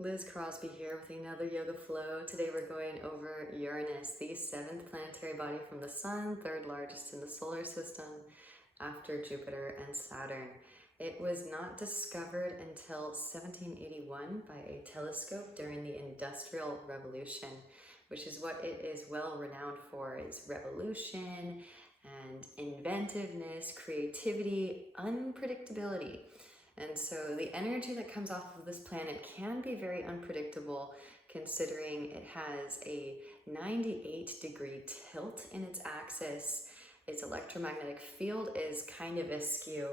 Liz Crosby here with another Yoga Flow. Today we're going over Uranus, the seventh planetary body from the Sun, third largest in the solar system after Jupiter and Saturn. It was not discovered until 1781 by a telescope during the Industrial Revolution, which is what it is well renowned for, is revolution and inventiveness, creativity, unpredictability. And so the energy that comes off of this planet can be very unpredictable, considering it has a 98-degree tilt in its axis. Its electromagnetic field is kind of askew,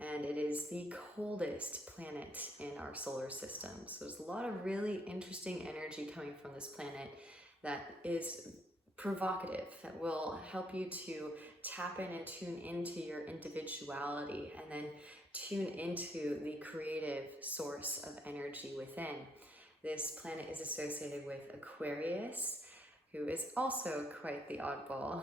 and it is the coldest planet in our solar system. So there's a lot of really interesting energy coming from this planet that is provocative, that will help you to tap in and tune into your individuality, and then tune into the creative source of energy within. This planet is associated with Aquarius, who is also quite the oddball.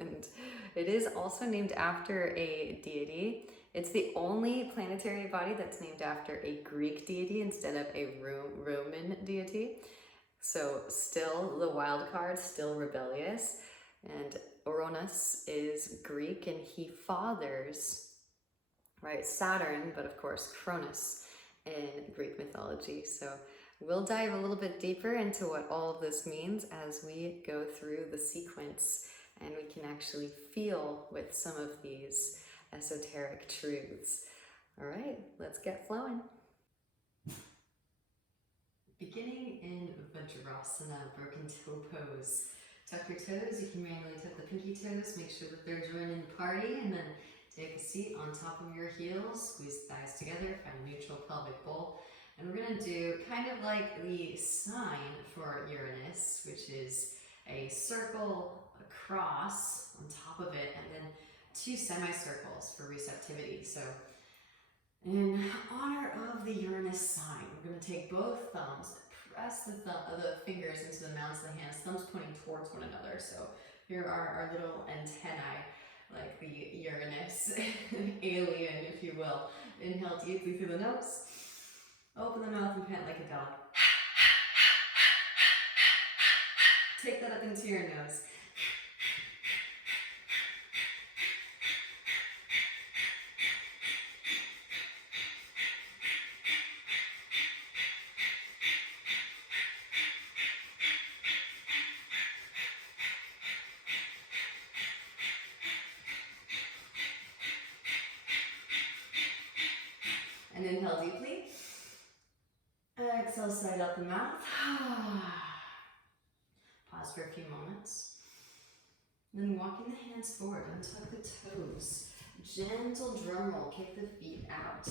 And it is also named after a deity. It's the only planetary body that's named after a Greek deity instead of a Roman deity. So still the wild card, still rebellious. And Ouranos is Greek, and he fathers Saturn, but of course Cronus in Greek mythology. So we'll dive a little bit deeper into what all of this means as we go through the sequence, and we can actually feel with some of these esoteric truths. All right, let's get flowing. Beginning in Vajrasana, broken toe pose. Tuck your toes. You can manually tuck the pinky toes. Make sure that they're joining the party, and then take a seat on top of your heels, squeeze the thighs together, find a neutral pelvic bowl. And we're gonna do kind of like the sign for Uranus, which is a circle, a cross on top of it, and then two semicircles for receptivity. So in honor of the Uranus sign, we're gonna take both thumbs, press the fingers into the mounds of the hands, thumbs pointing towards one another. So here are our little antennae, like the Uranus alien, if you will. Inhale deeply through the nose. Open the mouth and pant like a dog. Take that up into your nose. And inhale deeply. Exhale, side out the mouth. Pause for a few moments. Then walking the hands forward, untuck the toes. Gentle drum roll, kick the feet out.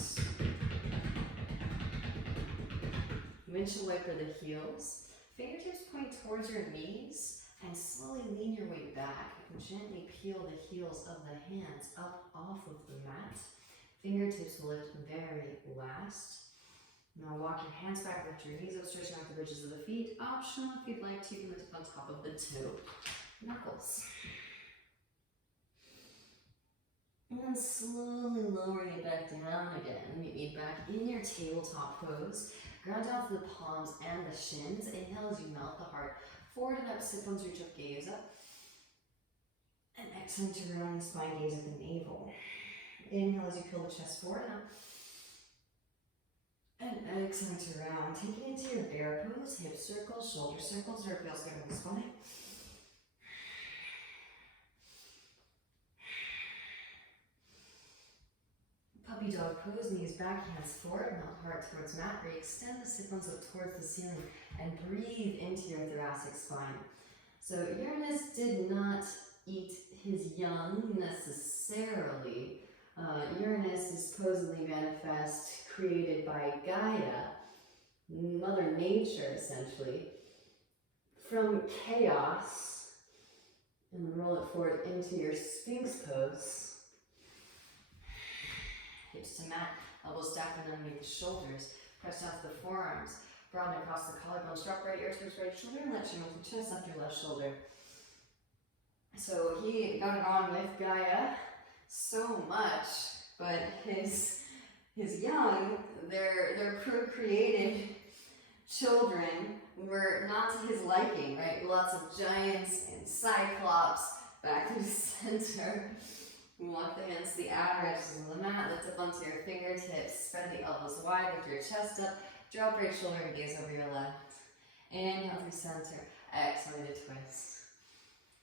Windshield wiper the heels. Fingertips point towards your knees, and slowly lean your weight back. Gently peel the heels of the hands up off of the mat. Fingertips will lift very last. Now walk your hands back, lift your knees up, stretching out the bridges of the feet. Optional if you'd like to, you can lift up on top of the toe knuckles. And then slowly lowering it back down again. Meet me back in your tabletop pose. Ground down through the palms and the shins. Inhale as you melt the heart forward and up, sit bones, reach up, gaze up. And exhale to round the spine, gaze at the navel. Inhale as you peel the chest forward and up. And exhale to round. Take it into your bear pose, hip circles, shoulder circles, where it feels good in the spine. Puppy dog pose, knees back, hands forward, melt heart towards mat. Re-extend the sit bones up towards the ceiling and breathe into your thoracic spine. So Uranus did not eat his young necessarily. Uranus is supposedly manifest, created by Gaia, Mother Nature essentially, from chaos. And roll it forward into your Sphinx pose. Hips to mat, elbows stacked underneath the shoulders, press down to the forearms, broaden across the collarbone, drop right ear towards right shoulder, and let your move the chest up your left shoulder. So he got it on with Gaia so much, but his young, they're procreated children were not to his liking, right? Lots of giants and cyclops back to the center. Walk the hands to the outer edges of the mat, lift up onto your fingertips, spread the elbows wide, lift your chest up, drop your shoulder and gaze over your left. Inhale through center, exhale to twist.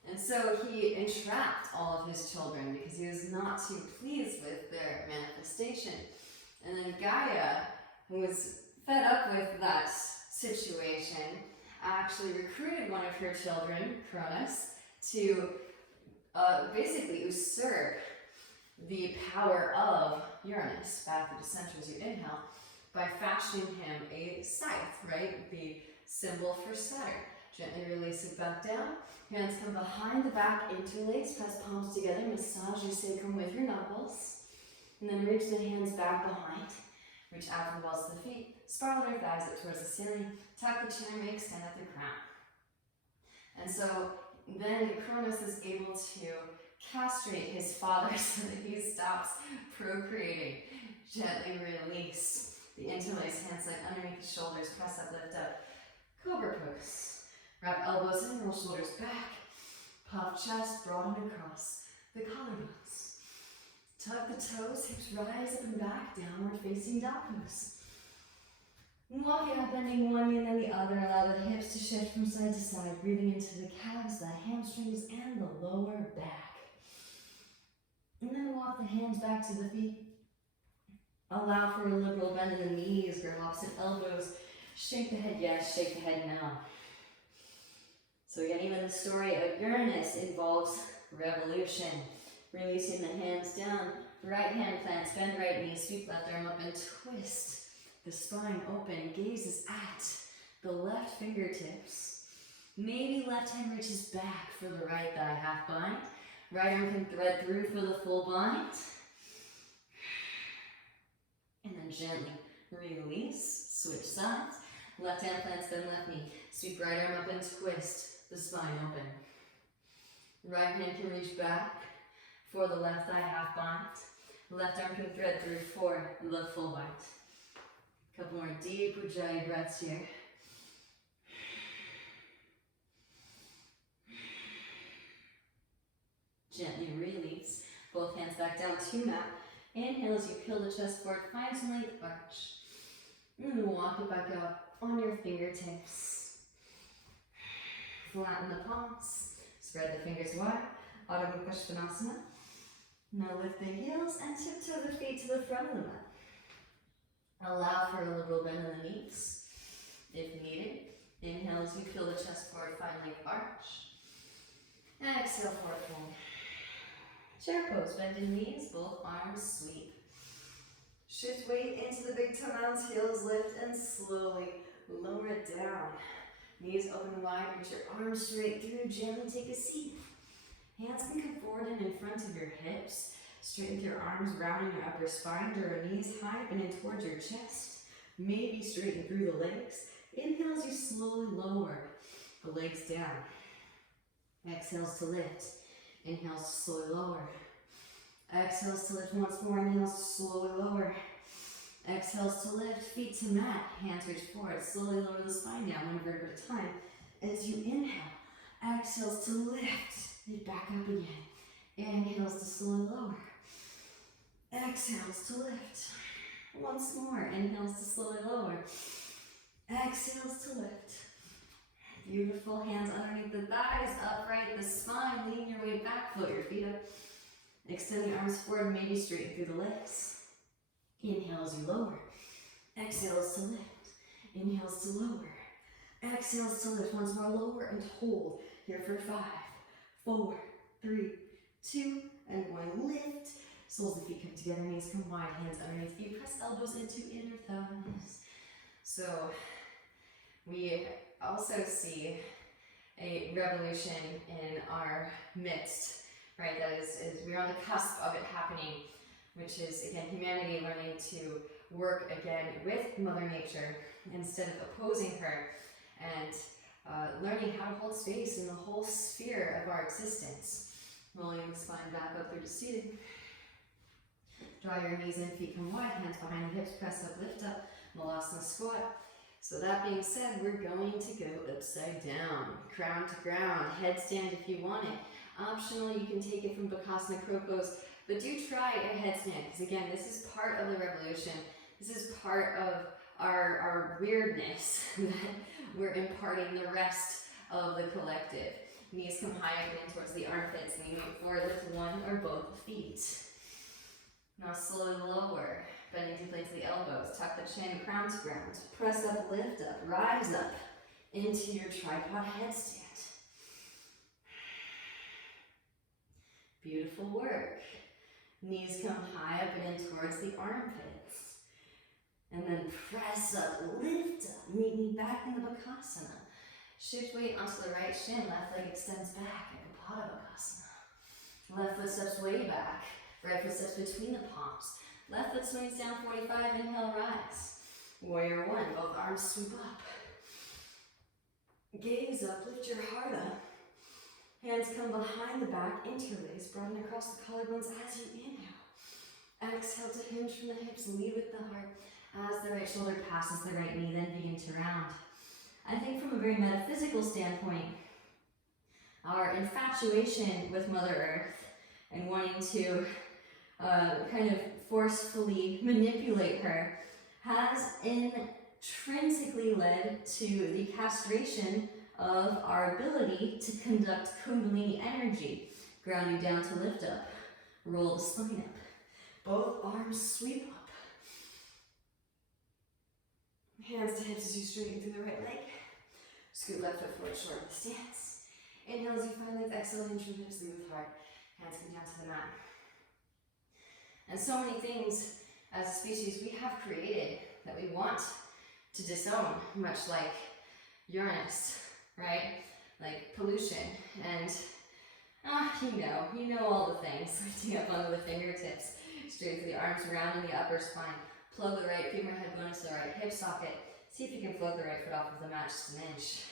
And so he entrapped all of his children because he was not too pleased with their manifestation. And then Gaia, who was fed up with that situation, actually recruited one of her children, Cronus, to basically usurp the power of Uranus back to the center as you inhale by fashioning him a scythe, right? The symbol for Saturn. Gently release it back down. Hands come behind the back, interlace, press palms together, massage your sacrum with your knuckles. And then reach the hands back behind. Reach out from the balls to the feet. Spiral your thighs up towards the ceiling. Tuck the chin and extend at the crown. And so then Cronus is able to castrate his father so that he stops procreating. Gently release the interlaced hands like underneath the shoulders. Press up, lift up. Cobra pose. Wrap elbows in, roll shoulders back. Puff chest, broaden across the collarbones. Tuck the toes, hips rise up and back, downward facing dog pose. Walk it up, bending one knee and then the other. Allow the hips to shift from side to side, breathing into the calves, the hamstrings, and the lower back. And then walk the hands back to the feet. Allow for a liberal bend in the knees, grab opposite elbows. Shake the head, yes, shake the head now. So again, even the story of Uranus involves revolution. Releasing the hands down, right hand plants, bend right knee, sweep left arm up and twist. The spine open, gazes at the left fingertips. Maybe left hand reaches back for the right thigh half bind. Right arm can thread through for the full bind. And then gently release, switch sides. Left hand plants, bend left knee. Sweep right arm up and twist the spine open. Right hand can reach back for the left thigh half bind. Left arm can thread through for the full bind. Couple more deep Ujjayi breaths here. Gently release. Both hands back down to mat. Inhale as you peel the chest forward. Find some length arch. And walk it back up on your fingertips. Flatten the palms. Spread the fingers wide. Adho Mukha Svanasana. Now lift the heels and tiptoe the feet to the front of the mat. Allow for a liberal bend in the knees, if needed. Inhale as you peel the chest forward, find length arch. Exhale, forward fold. Chair pose, bend in knees, both arms sweep. Shift weight into the big toe mounds, heels lift, and slowly lower it down. Knees open wide, reach your arms straight through, gently take a seat. Hands can come forward and in front of your hips. Straighten your arms, rounding your upper spine, draw your knees high up and in towards your chest. Maybe straighten through the legs. Inhale as you slowly lower the legs down. Exhales to lift. Inhales to slowly lower. Exhales to lift once more. Inhales to slowly lower. Exhales to lift. Feet to mat. Hands reach forward. Slowly lower the spine down, one vertebra at a time. As you inhale, exhales to lift it back up again. Inhales to slowly lower. Exhales to lift. Once more. Inhales to slowly lower. Exhales to lift. Beautiful. Hands underneath the thighs, upright the spine, lean your weight back, float your feet up. Extend the arms forward, maybe straighten through the legs. Inhale as you lower. Exhales to lift. Inhales to lower. Exhales to lift. Once more, lower and hold. Here for 5, 4, 3, 2, and 1. Lift. Soles of the feet come together, knees come wide, hands underneath feet. Press elbows into inner thighs. So we also see a revolution in our midst, right? That is we're on the cusp of it happening, which is, again, humanity learning to work again with Mother Nature instead of opposing her, and learning how to hold space in the whole sphere of our existence. Rolling the spine back up through to seated. Draw your knees in, feet come wide, hands behind the hips, press up, lift up, Malasana squat. So that being said, we're going to go upside down, crown to ground, headstand if you want it. Optional, you can take it from Bakasana crow pose, but do try a headstand, because again, this is part of the revolution. This is part of our weirdness that we're imparting the rest of the collective. Knees come high up and in towards the armpits, and you move forward with one or both feet. Now slowly lower, bending deeply into the elbows, tuck the chin, crown to ground. Press up, lift up, rise up into your tripod headstand. Beautiful work. Knees come high up and in towards the armpits. And then press up, lift up, meet me back in the Bakasana. Shift weight onto the right shin, left leg extends back, Ekapada Bakasana. Left foot steps way back, right foot steps between the palms. Left foot swings down 45, inhale, rise. Warrior one, both arms sweep up. Gaze up, lift your heart up. Hands come behind the back, interlace, broaden across the collarbones as you inhale. Exhale to hinge from the hips, lead with the heart. As the right shoulder passes the right knee, then begin to round. I think from a very metaphysical standpoint, our infatuation with Mother Earth and wanting to kind of forcefully manipulate her has intrinsically led to the castration of our ability to conduct Kundalini energy. Ground you down to lift up, roll the spine up. Both arms sweep up. Hands to hips as you straighten through the right leg. Scoot left foot forward, short in the stance. Inhale as you find length, exhale, hinge from hips, lead with heart. Hands come down to the mat. And so many things as a species we have created that we want to disown, much like Uranus, right? Like pollution and, you know all the things. Lifting up onto the fingertips, straight through the arms, rounding the upper spine. Plug the right femur head bone into the right hip socket. See if you can float the right foot off of the mat just an inch.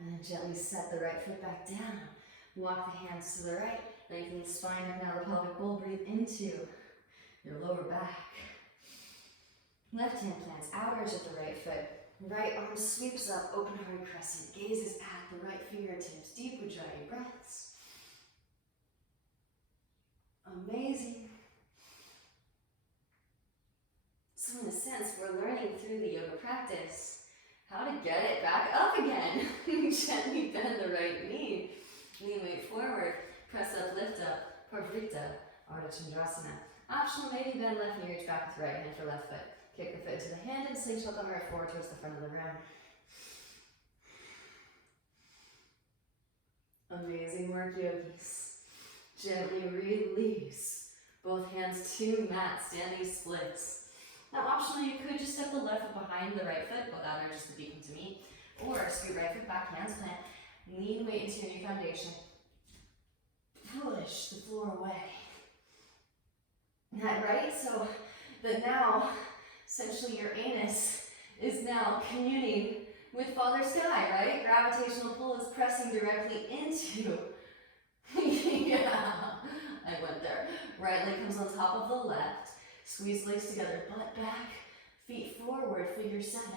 And then gently set the right foot back down. Walk the hands to the right. Lengthen the spine up now, the pelvic bowl. Breathe into your lower back. Left hand plants out edge of the right foot. Right arm sweeps up, open heart crescent. Gazes at the right fingertips. Deep Ujjayi breaths. Amazing. So in a sense, we're learning through the yoga practice how to get it back up again. Gently bend the right knee. Lean weight forward. Press up, lift up. Parivrtta, Ardha Chandrasana. Optional, maybe bend left knee, reach back with the right hand for left foot. Kick the foot to the hand and slingshot the heart forward towards the front of the room. Amazing work, yogis. Gently release. Both hands to mat, standing splits. Now optionally, you could just step the left foot behind the right foot, but that just the feet come to me. Or scoot right foot back, hands plant. Lean weight into your new foundation. Push the floor away. That right? So that now, essentially your anus is now communing with Father Sky, right? Gravitational pull is pressing directly into. Yeah, I went there. Right leg comes on top of the left. Squeeze legs together, butt back, feet forward, figure 7.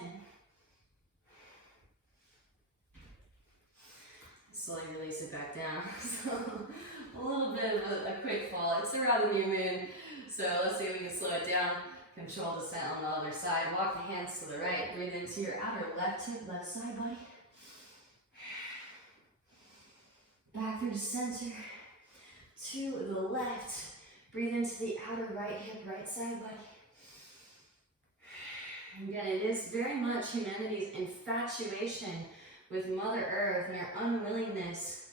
Slowly release it back down. So a little bit of a quick fall. It's around the new moon, so let's see if we can slow it down. Control descent on the other side. Walk the hands to the right. Breathe into your outer left hip, left side body. Back through the center. To the left. Breathe into the outer right hip, right side body. Again, it is very much humanity's infatuation with Mother Earth and our unwillingness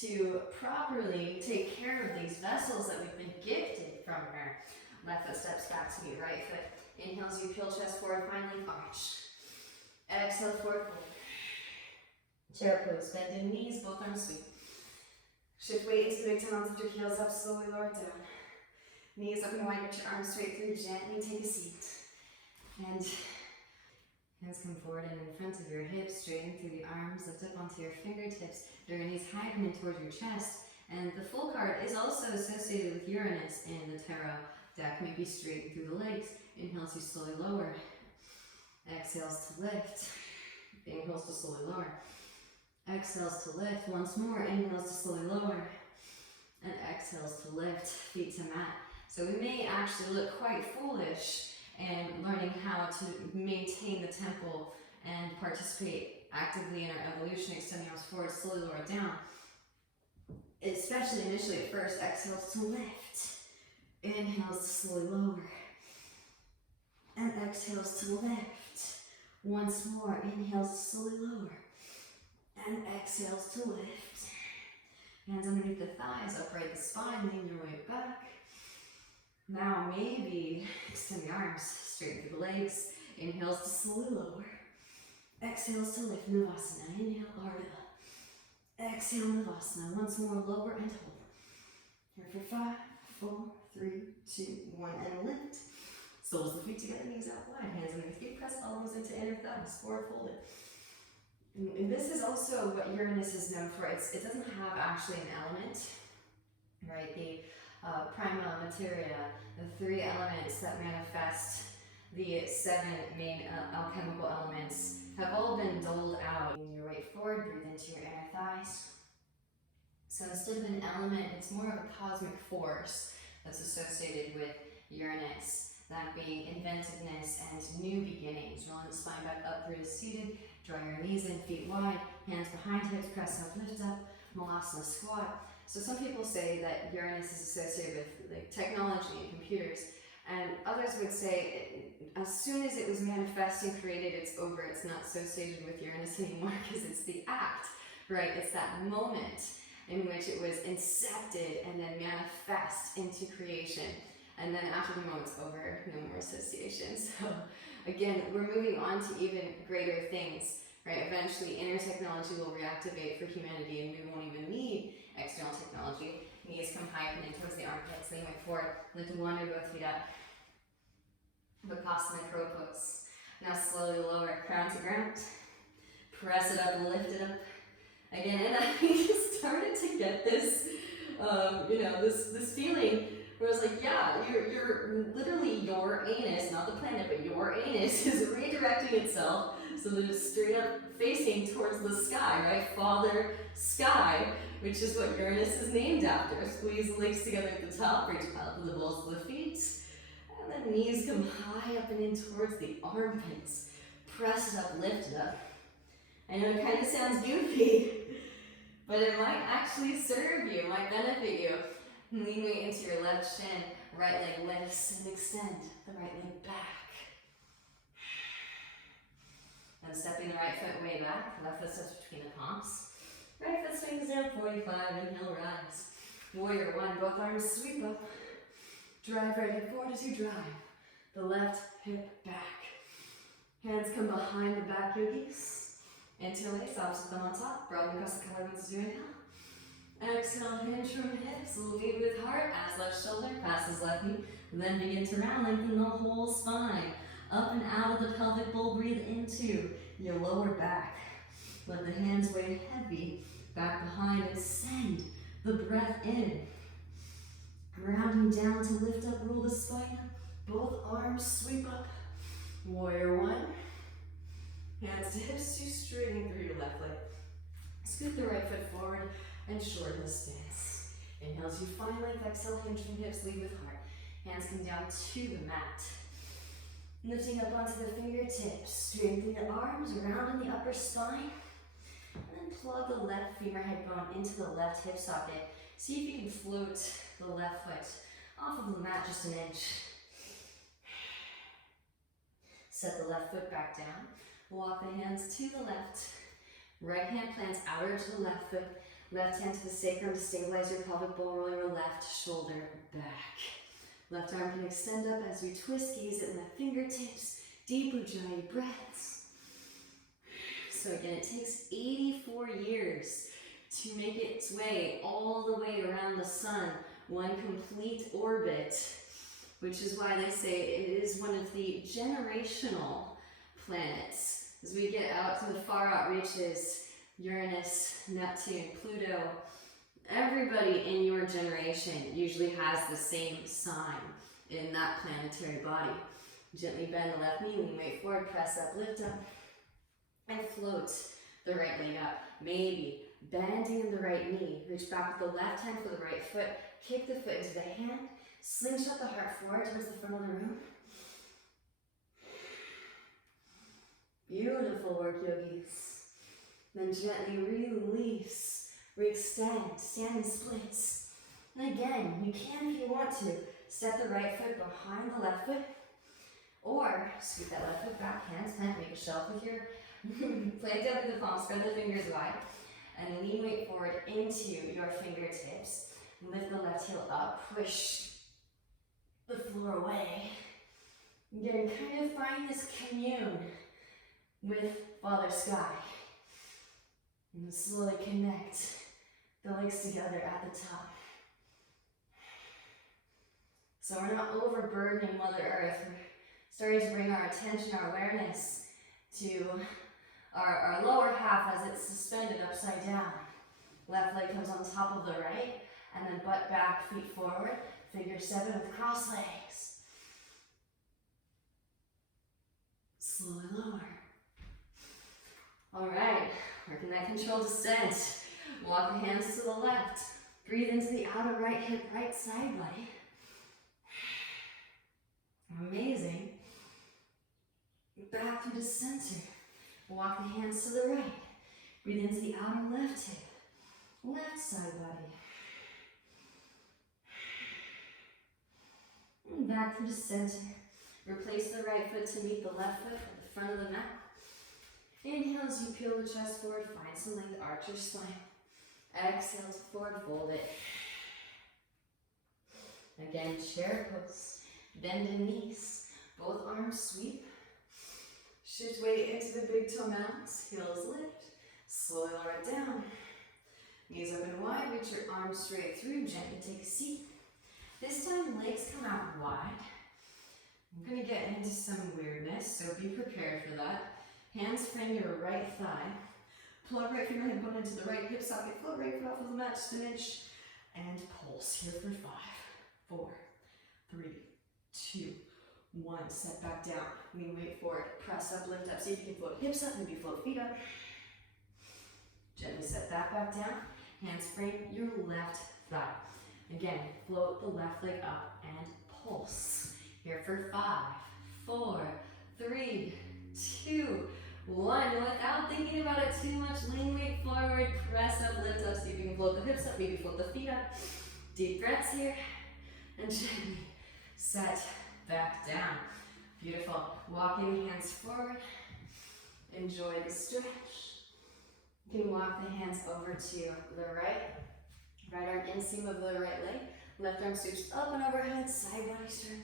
to properly take care of these vessels that we've been gifted from her. Left foot steps back to meet right foot. Inhales, you peel chest forward, finally arch. Exhale, forward fold. Chair pose, bend in knees, both arms sweep. Shift weight into the big toe, lift your heels up, slowly lower it down. Knees open wide, get your arms straight through, gently take a seat. And hands come forward and in front of your hips, straighten through the arms, lift up onto your fingertips. Your knees high and in towards your chest. And the full card is also associated with Uranus in the tarot. Back may be straight through the legs. Inhales, you slowly lower. Exhales to lift. Inhales to slowly lower. Exhales to lift. Once more. Inhales to slowly lower. And exhales to lift. Feet to mat. So we may actually look quite foolish in learning how to maintain the tempo and participate actively in our evolution, extending arms forward, slowly lower down. Especially initially at first, exhales to lift. Inhales to slowly lower. And exhales to lift. Once more, inhales to slowly lower. And exhales to lift. Hands underneath the thighs, upright the spine, lean your way back. Now maybe extend the arms, straighten through the legs. Inhales to slowly lower. Exhales to lift, Navasana. Inhale, Ardha. Exhale, Navasana. Once more, lower and hold. Here for 5, 4, 3, 2, 1, and lift. Soles of the feet together, knees out wide. Hands underneath feet, press elbows into inner thighs. Forward folded. And this is also what Uranus is known for. It doesn't have actually an element, right? The prima materia, the 3 elements that manifest the 7 main alchemical elements, have all been doled out. Lean your weight forward, breathe into your inner thighs. So instead of an element, it's more of a cosmic force that's associated with Uranus. That being inventiveness and new beginnings. Rolling the spine back up through to seated. Draw your knees in, feet wide. Hands behind hips, press up, lift up. Malasana squat. So some people say that Uranus is associated with like technology and computers. And others would say as soon as it was manifest and created, it's over. It's not associated with Uranus anymore because it's the act, right? It's that moment in which it was incepted and then manifest into creation. And then after the moment's over, no more association. So again, we're moving on to even greater things, right? Eventually, inner technology will reactivate for humanity and we won't even need external technology. Knees come high and in towards the armpits, lean way forward. Lift one or both feet up. Bakasana crow pose. Now slowly lower, crown to ground. Press it up, lift it up. Again, and I started to get this, this feeling where I was like, yeah, you're literally your anus, not the planet, but your anus is redirecting itself so that it's straight up facing towards the sky, right? Father sky, which is what Uranus is named after. Squeeze the legs together at the top, reach out to the balls of the feet. And then knees come high up and in towards the armpits. Press it up, lift it up. I know it kind of sounds goofy, but it might actually serve you, it might benefit you. Lean weight into your left shin, right leg lifts and extend the right leg back. And stepping the right foot way back, left foot steps between the palms. Right foot swings down, 45, inhale, rise. Warrior 1, both arms sweep up. Drive right hip forward as you drive. The left hip back. Hands come behind the back, yogis. Interlace, opposite thumb on top. Broaden across the collarbones as you inhale. Exhale, hinge from hips, lead with heart, as left shoulder, passes left knee. Then begin to round, lengthen the whole spine. Up and out of the pelvic bowl, breathe into your lower back. Let the hands weigh heavy, back behind, and send the breath in. Grounding down to lift up, roll the spine up. Both arms sweep up. Warrior 1. Hands to hips, you straighten through your left leg. Scoot the right foot forward and shorten the stance. Inhale as you find length, exhale, hinge from hips, lead with heart. Hands come down to the mat. Lifting up onto the fingertips, strengthen the arms, around in the upper spine. And then plug the left femur head bone into the left hip socket. See if you can float the left foot off of the mat just an inch. Set the left foot back down. Walk the hands to the left. Right hand plants outer to the left foot. Left hand to the sacrum to stabilize your pelvic bowl, roll your left shoulder back. Left arm can extend up as we twist, gaze at left fingertips. Deep Ujjayi breaths. So again, it takes 84 years to make its way all the way around the sun, one complete orbit, which is why they say it is one of the generational planets. As we get out to the far out reaches, Uranus, Neptune, Pluto, everybody in your generation usually has the same sign. in that planetary body. Gently bend the left knee, lean weight forward, press up, lift up, and float the right leg up. Maybe bending the right knee, reach back with the left hand for the right foot, kick the foot into the hand, slingshot the heart forward towards the front of the room. Beautiful work, yogis. Then gently release, re-extend, standing splits. And again, you can, if you want to, step the right foot behind the left foot, or scoot that left foot back, hands bent, make a shelf with your plant up with the palms, spread the fingers wide, and lean weight forward into your fingertips. Lift the left heel up, push the floor away. Again, kind of find this commune with Father Sky. And slowly connect the legs together at the top. So we're not overburdening Mother Earth. We're starting to bring our attention, our awareness to our lower half as it's suspended upside down. Left leg comes on top of the right, and then butt back, feet forward, figure 7 with cross legs. Slowly lower. All right, working that controlled descent. Walk the hands to the left. Breathe into the outer right hip, right side body. Amazing. Back through the center. Walk the hands to the right. Breathe into the outer left hip, left side body. And back through the center. Replace the right foot to meet the left foot at the front of the mat. Inhale as you peel the chest forward, find some length, arch your spine. Exhale to forward fold it. Again, chair pose. Bend the knees. Both arms sweep. Shift weight into the big toe mounts. Heels lift. Slowly lower it down. Knees open wide. Reach your arms straight through. Gently take a seat. This time, legs come out wide. I'm going to get into some weirdness, so be prepared for that. Hands frame your right thigh. Plug right finger and bone into the right hip socket. Float right foot off of the mat just an inch. And pulse here for 5, 4, 3, 2, 1. Set back down. Lean weight forward. Press up, lift up. See if you can float hips up, maybe float feet up. Gently set that back down. Hands frame your left thigh. Again, float the left leg up and pulse. Here for 5, 4, 3, 2, 1. Without thinking about it too much, lean weight forward, press up, lift up. See if you can float the hips up, maybe float the feet up. Deep breaths here, and gently set back down. Beautiful. Walking the hands forward. Enjoy the stretch. You can walk the hands over to the right. Right arm inseam of the right leg. Left arm scoops up and overhead, side body stretch.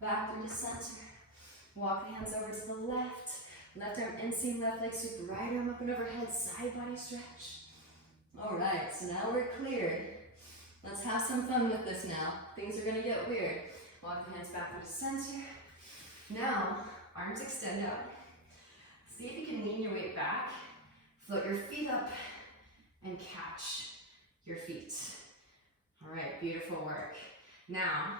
Back through the center. Walk the hands over to the left. Left arm inseam, left leg sweep, right arm up and overhead, side body stretch. All right, so now we're cleared. Let's have some fun with this now. Things are gonna get weird. Walk the hands back through the center. Now, arms extend out. See if you can lean your weight back. Float your feet up and catch your feet. All right, beautiful work. Now,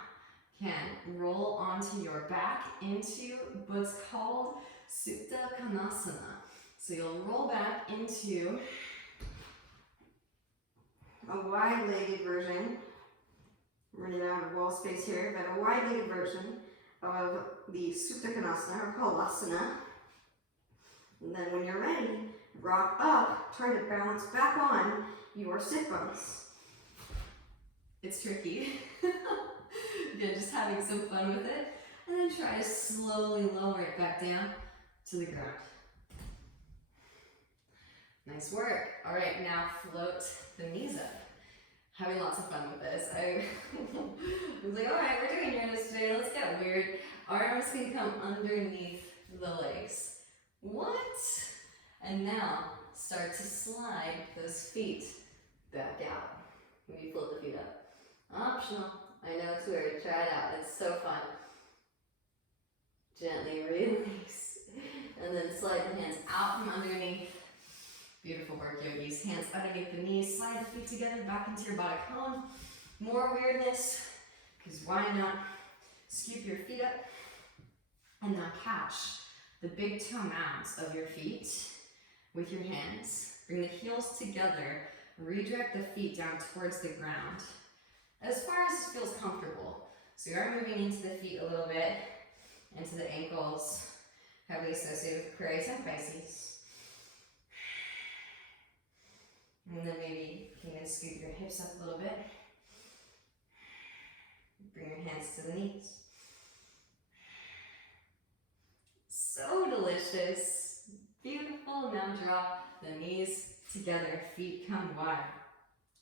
can roll onto your back into what's called Supta Konasana. So you'll roll back into a wide-legged version. I'm running out of wall space here, but a wide-legged version of the Supta Konasana or Halasana. And then when you're ready, rock up, try to balance back on your sit bones. It's tricky. Again, just having some fun with it. And then try to slowly lower it back down to the ground. Nice work. All right, now float the knees up. Having lots of fun with this. I was like, all right, we're doing Uranus today. Let's get weird. Arms can come underneath the legs. What? And now start to slide those feet back out. Maybe float the feet up. Optional. I know it's weird. Try it out. It's so fun. Gently release. And then slide the hands out from underneath. Beautiful work, yogis. Hands underneath the knees. Slide the feet together back into your body cone. More weirdness, because why not scoop your feet up and now catch the big toe mounds of your feet with your hands. Bring the heels together, redirect the feet down towards the ground as far as it feels comfortable. So you are moving into the feet a little bit, into the ankles, heavily associated with Aquarius and Pisces. And then maybe you can scoop your hips up a little bit. Bring your hands to the knees. So delicious. Beautiful. Now draw the knees together, feet come wide.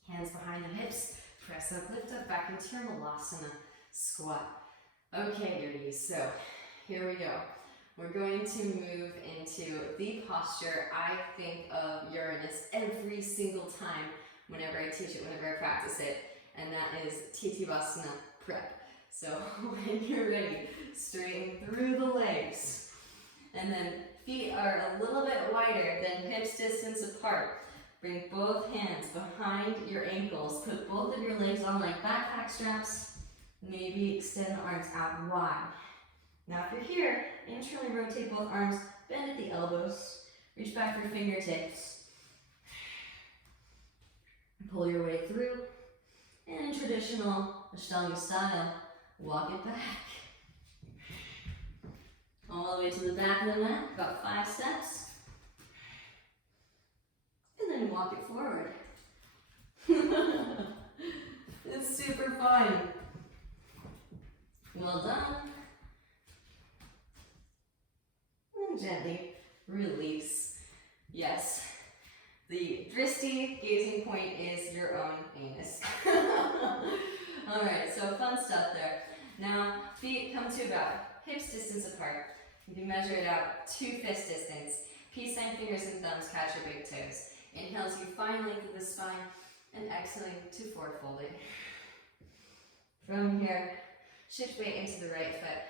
Hands behind the hips. Press up, lift up, back into your Malasana squat. Okay, yogis, so here we go. We're going to move into the posture I think of Uranus every single time whenever I teach it, whenever I practice it, and that is Titivasana prep. So when you're ready, straighten through the legs, and then feet are a little bit wider than hips distance apart. Bring both hands behind your ankles. Put both of your legs on like backpack straps. Maybe extend the arms out wide. Now if you're here, internally rotate both arms, bend at the elbows, reach back for fingertips. Pull your way through, and in traditional Ashtanga style, walk it back. All the way to the back of the mat, about 5 steps. And then walk it forward. It's super fun. Well done. And gently release. Yes, the Dristi gazing point is your own anus. Alright, so fun stuff there. Now, feet come to about hips distance apart. You can measure it out 2 fist distance. Peace sign fingers and thumbs catch your big toes. Inhale as you find length of the spine, and exhaling to forward folding. From here, shift weight into the right foot.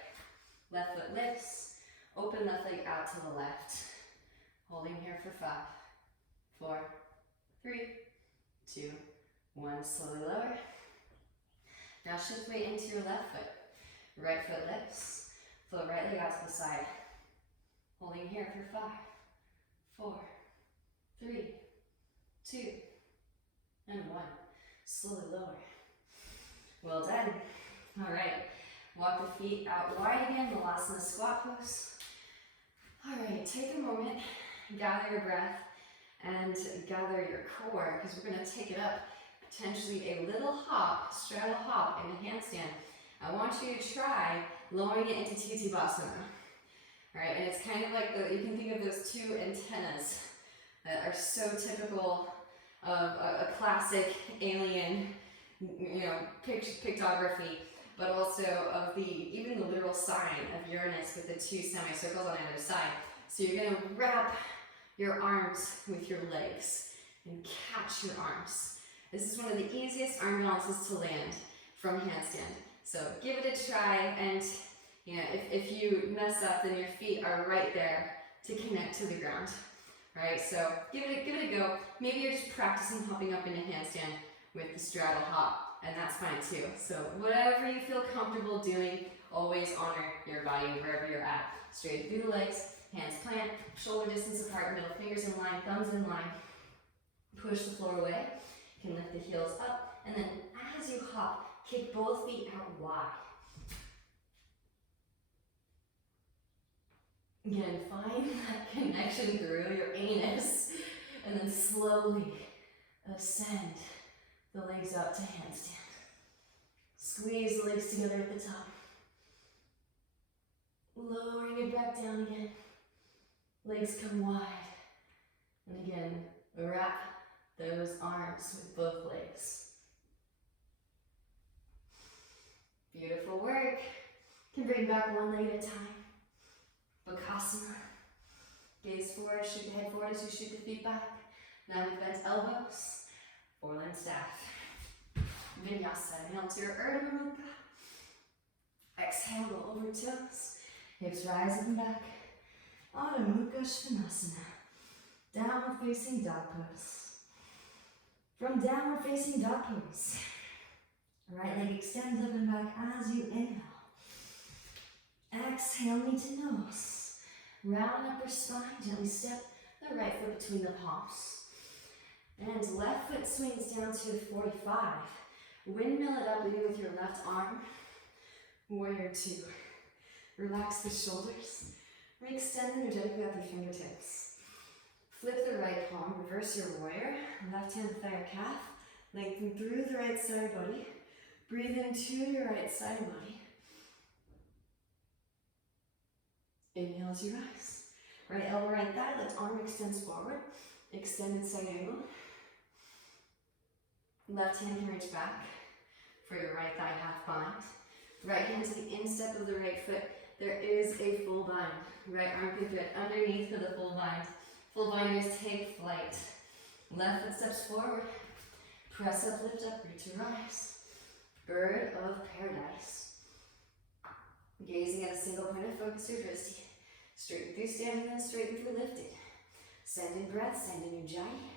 Left foot lifts, open left leg out to the left. Holding here for 5, 4, 3, 2, 1. Slowly lower. Now shift weight into your left foot. Right foot lifts, float right leg out to the side. Holding here for 5, 4, 3, 2, and 1. Slowly lower. Well done. Alright, walk the feet out wide again, Malasana squat pose. Alright, take a moment, gather your breath, and gather your core, because we're going to take it up, potentially a little hop, straddle hop in a handstand. I want you to try lowering it into Titivasana. Alright, and it's kind of like, you can think of those 2 antennas that are so typical of a classic alien, pictography, but also of even the literal sign of Uranus with the 2 semicircles on either side. So you're going to wrap your arms with your legs and catch your arms. This is one of the easiest arm balances to land from handstand. So give it a try, and if you mess up, then your feet are right there to connect to the ground. Right, so give it a go. Maybe you're just practicing hopping up into handstand with the straddle hop, and that's fine too. So whatever you feel comfortable doing, always honor your body wherever you're at. Straight through the legs, hands plant, shoulder distance apart, middle fingers in line, thumbs in line. Push the floor away. You can lift the heels up, and then as you hop, kick both feet out wide. Again, find that connection through your anus, and then slowly ascend the legs up to handstand. Squeeze the legs together at the top. Lowering it back down again. Legs come wide. And again, wrap those arms with both legs. Beautiful work. You can bring back one leg at a time. Bakasana. Gaze forward, shoot the head forward as you shoot the feet back. Now with bent elbows, foreland staff. Vinyasa, inhale to your Urdhva Mukha. Exhale, roll over toes. Hips rise up and back. Adho Mukha Svanasana. Downward facing dog pose. From downward facing dog pose, Right leg extends up and back as you inhale. Exhale, knee to nose. Round upper spine, gently step the right foot between the palms. And left foot swings down to 45. Windmill it up, leading with your left arm. Warrior two. Relax the shoulders. Re-extend energetically at the fingertips. Flip the right palm, reverse your warrior. Left hand thigh or calf. Lengthen through the right side body. Breathe into your right side body. Inhale as you rise. Right elbow, right thigh, left arm extends forward. Extended side angle. Left hand can reach back for your right thigh half bind. Right hand to the instep of the right foot. There is a full bind. Right arm can fit underneath for the full bind. Full binders take flight. Left foot steps forward. Press up, lift up, reach to rise. Bird of paradise. Gazing at a single point of focus or drishti. Straighten through standing, then straighten through lifting. Send in breath, send in ujjayi.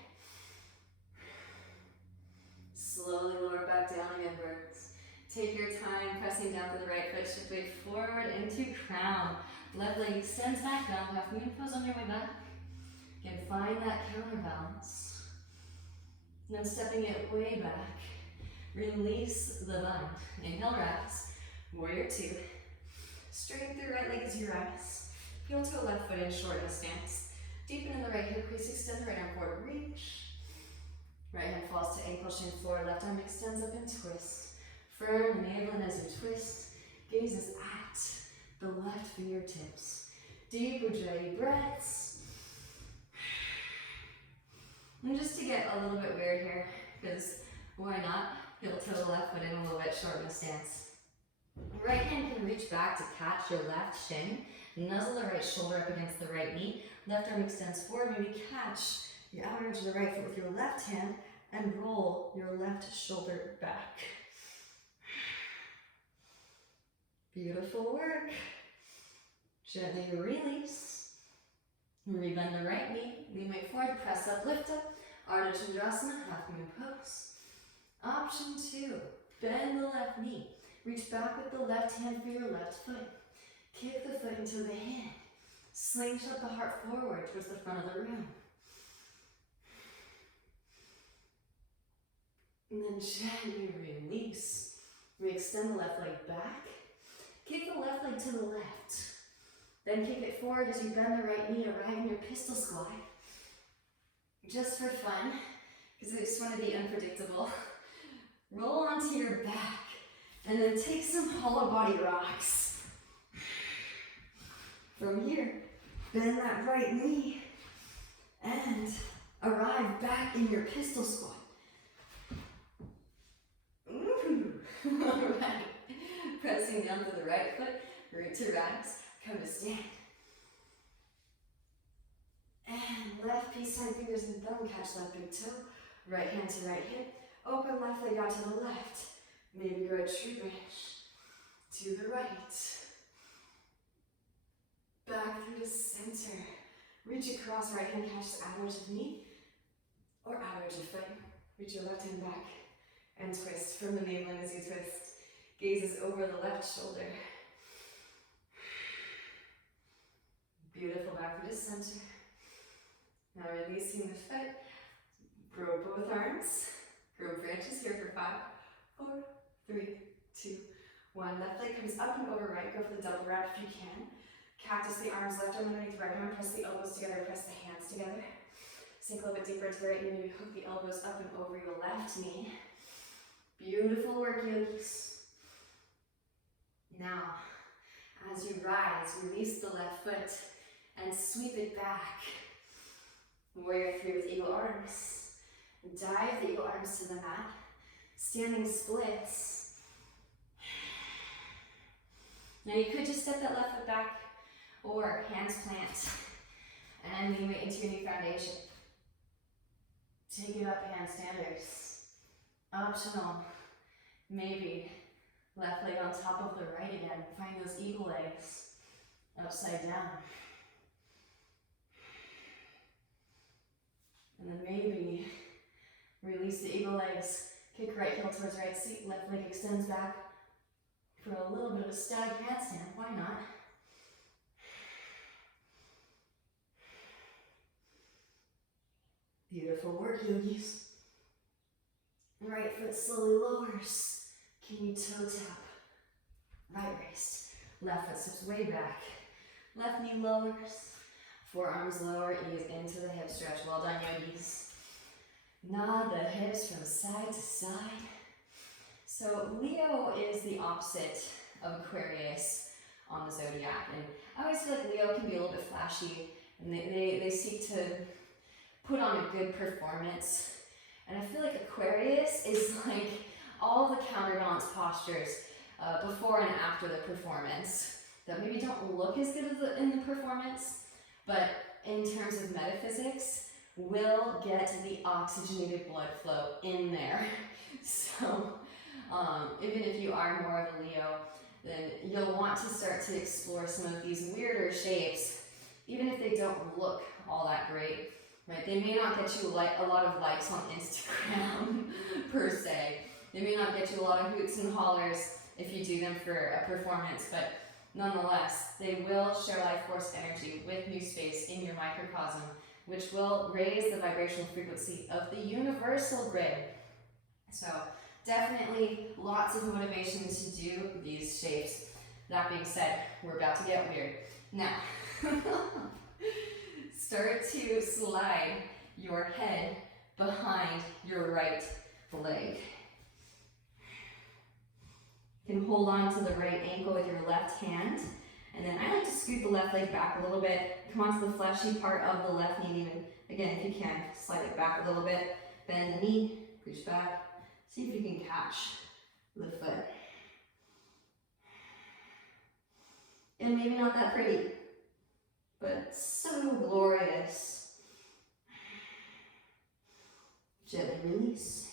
Slowly lower back down again, birds. Take your time, pressing down to the right foot, shift weight forward into crown. Left leg extends back down, half moon pose on your way back. Again, find that counterbalance. Then stepping it way back. Release the bind. Inhale, rise. Warrior two. Straighten through right leg as you rise. Heel to left foot in short in a stance. Deepen in the right hip crease, extend the right arm forward, reach. Right hand falls to ankle, shin forward, left arm extends up and twists. Firm the navel in as you twist. Gazes at the left fingertips. Deep ujjayi breaths. And just to get a little bit weird here, because why not? Heel toe the left foot in a little bit short in a stance. Right hand can reach back to catch your left shin. Nuzzle the right shoulder up against the right knee. Left arm extends forward. Maybe catch the outer edge of the right foot with your left hand and roll your left shoulder back. Beautiful work. Gently release. Rebend the right knee. Lean weight forward. Press up, lift up. Ardha Chandrasana, half moon pose. Option two. Bend the left knee. Reach back with the left hand for your left foot. Kick the foot into the hand. Slingshot the heart forward towards the front of the room. And then gently release. Re-extend the left leg back. Kick the left leg to the left. Then kick it forward as you bend the right knee, arrive in your pistol squat. Just for fun, because I just want to be unpredictable. Roll onto your back. And then take some hollow body rocks. From here, bend that right knee and arrive back in your pistol squat. Ooh. Alright. Pressing down to the right foot, root to rise, come to stand. And left peace sign, fingers and thumb, catch that big toe. Right hand to right hip, open left leg out to the left. Maybe grow a tree branch to the right. Back through the center. Reach across, right hand catches outer edge of knee or outer edge of foot. Reach your left hand back and twist from the navel in as you twist. Gazes over the left shoulder. Beautiful, back through the center. Now releasing the foot. Grow both arms. Grow branches here for 5, 4, 3, 2, 1. Left leg comes up and over right. Go for the double wrap if you can. Cactus the arms, left arm underneath right arm. Press the elbows together, press the hands together. Sink a little bit deeper into the right knee. Maybe hook the elbows up and over your left knee. Beautiful work, yogis. Now, as you rise, release the left foot and sweep it back. Warrior three with eagle arms. Dive the eagle arms to the mat. Standing splits. Now you could just step that left foot back or hands plant and lean weight into your new foundation. Take it up, handstanders. Optional. Maybe left leg on top of the right again. Find those eagle legs upside down. And then maybe release the eagle legs, Kick right heel towards right seat, left leg extends back for a little bit of a static handstand, why not? Beautiful work, yogis. Right foot slowly lowers. Can you toe tap? Right wrist. Left foot steps way back. Left knee lowers. Forearms lower, ease into the hip stretch. Well done, yogis. Nod the hips from side to side. So Leo is the opposite of Aquarius on the zodiac. And I always feel like Leo can be a little bit flashy. And they seek to put on a good performance. And I feel like Aquarius is like all the counterbalance postures before and after the performance that maybe don't look as good as in the performance, but in terms of metaphysics, will get the oxygenated blood flow in there. So even if you are more of a Leo, then you'll want to start to explore some of these weirder shapes, even if they don't look all that great. Right? They may not get you a lot of likes on Instagram per se. They may not get you a lot of hoots and hollers if you do them for a performance, but nonetheless, they will share life force energy with new space in your microcosm, which will raise the vibrational frequency of the universal grid. So definitely lots of motivation to do these shapes. That being said, we're about to get weird. Now, start to slide your head behind your right leg. You can hold on to the right ankle with your left hand. And then I like to scoot the left leg back a little bit. Come onto the fleshy part of the left knee even. Again, if you can, slide it back a little bit. Bend the knee, reach back. See if you can catch the foot. And maybe not that pretty, but so glorious. Gently release.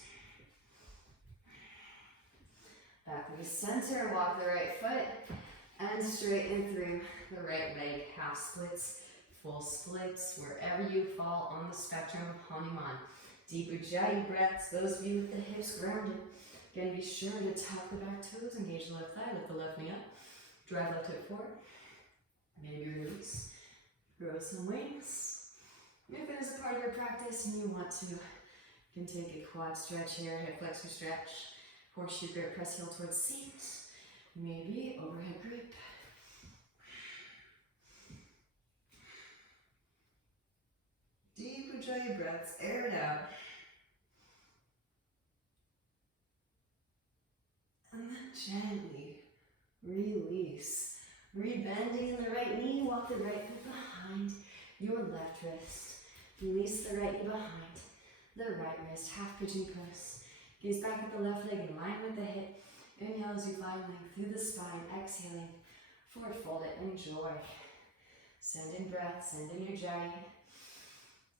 Back to the center, walk the right foot, and straighten through the right leg. Half splits, full splits, wherever you fall on the spectrum of Hanuman. Deep Ujjayi breaths, those of you with the hips grounded. Again, be sure to tap the back toes, engage the left thigh, lift the left knee up, drive left hip forward. Maybe release, grow some wings. If it is a part of your practice and you want to, you can take a quad stretch here, hip flexor stretch, horseshoe grip, press heel towards seat, maybe overhead grip. Deep Ujjayi breaths, air it out. And then gently release. Rebending the right knee, walk the right foot behind your left wrist. Release the right knee behind the right wrist, half pigeon pose. Gaze back at the left leg in line with the hip. Inhale as you find length through the spine. Exhaling, forward fold it, enjoy. Send in breath, send in your Ujjayi.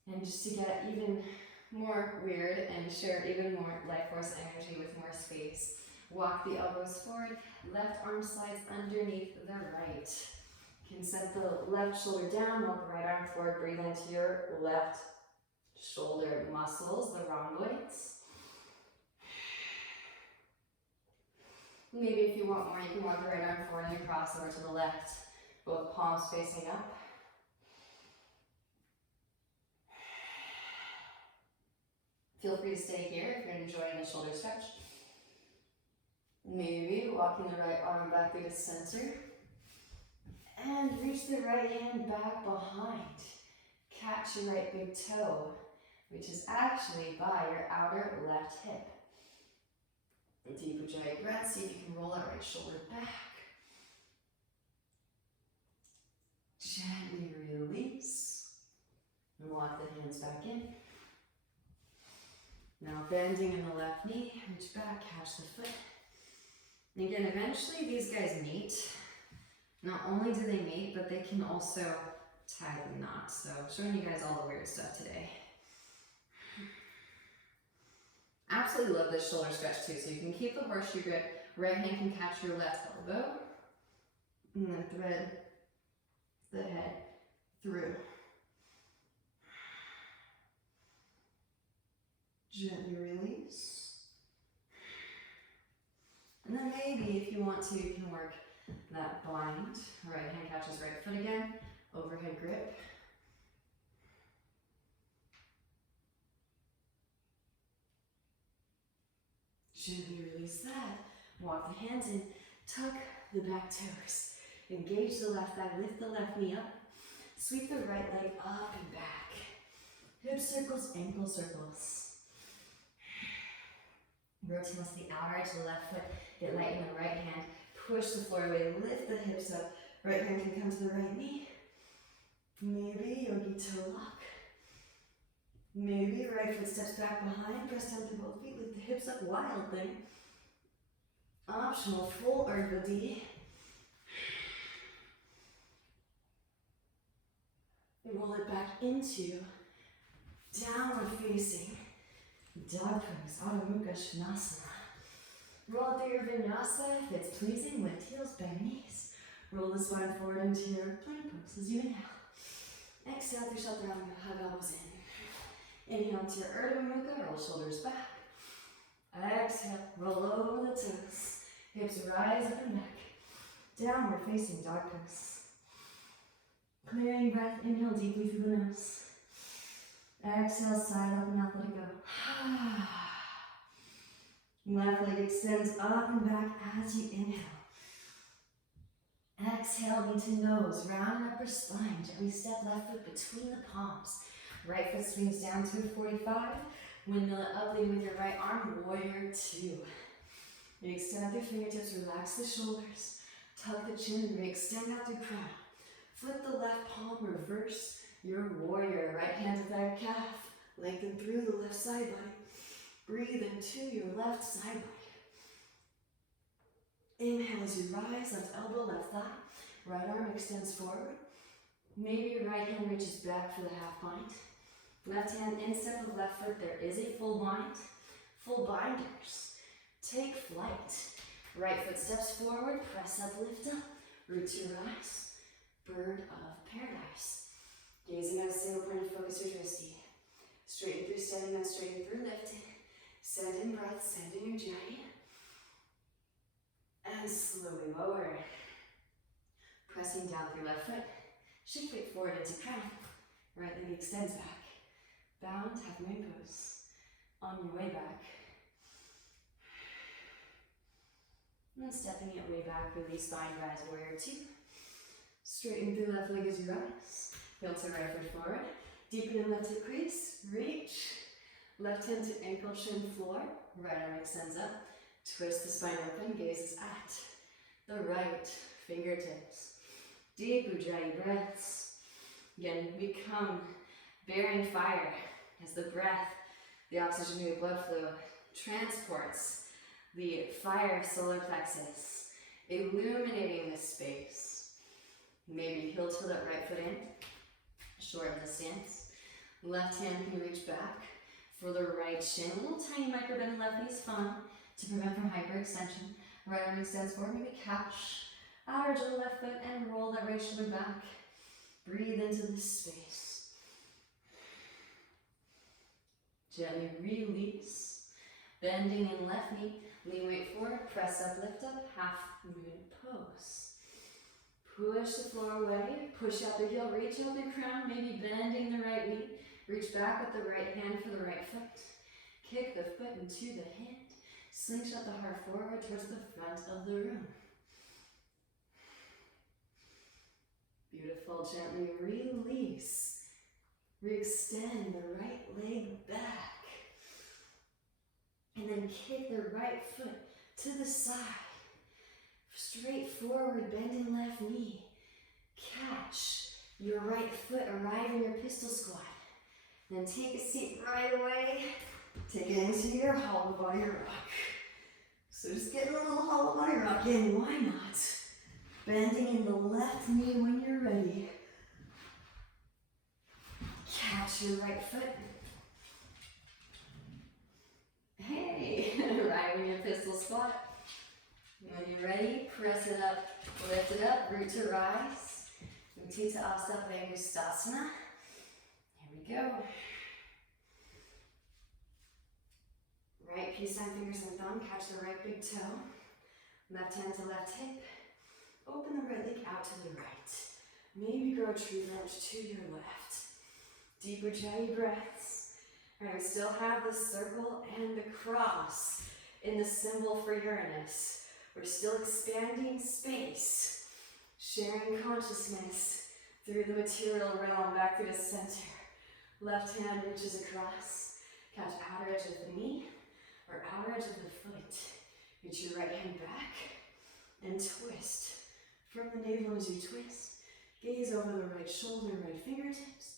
And just to get even more weird and share even more life force energy with more space, walk the elbows forward, left arm slides underneath the right. You can set the left shoulder down, walk the right arm forward, breathe into your left shoulder muscles, the rhomboids. Maybe if you want more, you can walk the right arm forward and cross over to the left, both palms facing up. Feel free to stay here if you're enjoying the shoulder stretch. Maybe walking the right arm back through the center. And reach the right hand back behind. Catch your right big toe, which is actually by your outer left hip. Deep Ujjayi breath, see if you can roll that right shoulder back. Gently release. And walk the hands back in. Now bending in the left knee, reach back, catch the foot. And again, eventually these guys meet. Not only do they meet, but they can also tie the knot. So I'm showing you guys all the weird stuff today. Absolutely love this shoulder stretch too. So you can keep the horseshoe grip. Right hand can catch your left elbow. And then thread the head through. Gently release. And then maybe if you want to, you can work that bind. Right hand catches right foot again, overhead grip. Gently release that. Walk the hands in, tuck the back toes. Engage the left thigh, lift the left knee up. Sweep the right leg up and back. Hip circles, ankle circles. Rotate to the outer edge of the left foot. Get light in the right hand. Push the floor away, lift the hips up. Right hand can come to the right knee. Maybe yogi toe lock. Maybe right foot steps back behind. Press down through both feet, lift the hips up, wild thing. Optional, full Urdhva. Roll it back into downward facing dog pose, Adho Mukha. Roll through your vinyasa if it's pleasing, lift heels, bend knees. Roll the spine forward into your plank pose as you inhale. Exhale through Chaturanga, hug elbows in. Inhale to your Urdhva Mukha, roll shoulders back. Exhale, roll over the toes. Hips rise up and back. Downward facing dog pose. Clearing breath, inhale deeply through the nose. Exhale, side up and out, let it go. Left leg extends up and back as you inhale. Exhale into nose, round and upper spine. Gently step left foot between the palms. Right foot swings down to a 45. Windmill it up, leading with your right arm, warrior two. You extend out your fingertips, relax the shoulders. Tuck the chin, and extend out through crown. Flip the left palm, reverse your warrior. Right hand to thigh calf. Lengthen through the left side body. Breathe into your left side body. Inhale as you rise, left elbow, left thigh. Right arm extends forward. Maybe your right hand reaches back for the half bind. Left hand instep of left foot, there is a full bind. Full binders. Take flight. Right foot steps forward, press up, lift up. Root to rise. Bird of paradise. Gazing at a single point of focus or drishti. Straighten through standing, then straighten through lifting. Send in breath, send in your ujjayi. And slowly lower. Pressing down through left foot. Shift weight forward into crown. Right leg extends back. Bound, half moon pose. On your way back. And then stepping it way back, release bind, rise, warrior two. Straighten through left leg as you rise. Heel to right foot forward. Deepen in left hip crease. Reach. Left hand to ankle, shin, floor. Right arm extends up. Twist the spine open. Gaze at the right fingertips. Deep ujjayi breaths. Again, become bearing fire as the breath, the oxygenated blood flow transports the fire solar plexus, illuminating this space. Maybe heel to that right foot in, short distance. Left hand can reach back for the right shin. A little tiny micro bend in left knee is fun to prevent from hyperextension. Right arm extends forward, maybe catch outer edge of the left foot and roll that right shoulder back. Breathe into this space. Gently release. Bending in left knee, lean weight forward, press up, lift up, half moon pose. Push the floor away, push out the heel, reach out the crown, maybe bending the right knee. Reach back with the right hand for the right foot. Kick the foot into the hand. Slingshot the heart forward towards the front of the room. Beautiful, gently release. Re-extend the right leg back. And then kick the right foot to the side. Straight forward, bending left knee. Catch your right foot, arrive in your pistol squat. Then take a seat right away. Take it into your hollow body rock. So just getting a little hollow body rock in, why not? Bending in the left knee when you're ready. Catch your right foot. Hey, arrive in your pistol squat. When you're ready, press it up, lift it up, root to rise. Utthita Astasana. Here we go. Right peace sign, fingers and thumb, catch the right big toe. Left hand to left hip. Open the right leg out to the right. Maybe grow a tree branch to your left. Deep Ujjayi breaths. All right, we still have the circle and the cross in the symbol for Uranus. We're still expanding space, sharing consciousness through the material realm back through the center. Left hand reaches across. Catch outer edge of the knee or outer edge of the foot. Reach your right hand back and twist. From the navel as you twist, gaze over the right shoulder, right fingertips.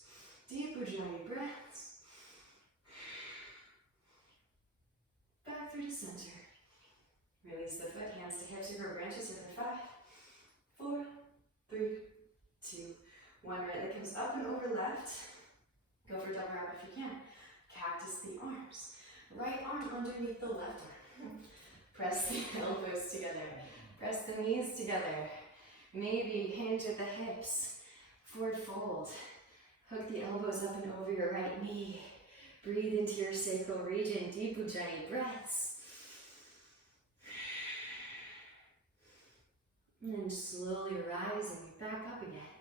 Deep Ujjayi breaths. Back through to center. Release the foot, hands to hips, or grow branches here for 5, 4, 3, 2, 1. Right leg comes up and over left. Go for double wrap if you can. Cactus the arms. Right arm underneath the left arm. Press the elbows together. Press the knees together. Maybe hinge at the hips. Forward fold. Hook the elbows up and over your right knee. Breathe into your sacral region. Deep Ujjayi breaths. And then slowly rise and get back up again.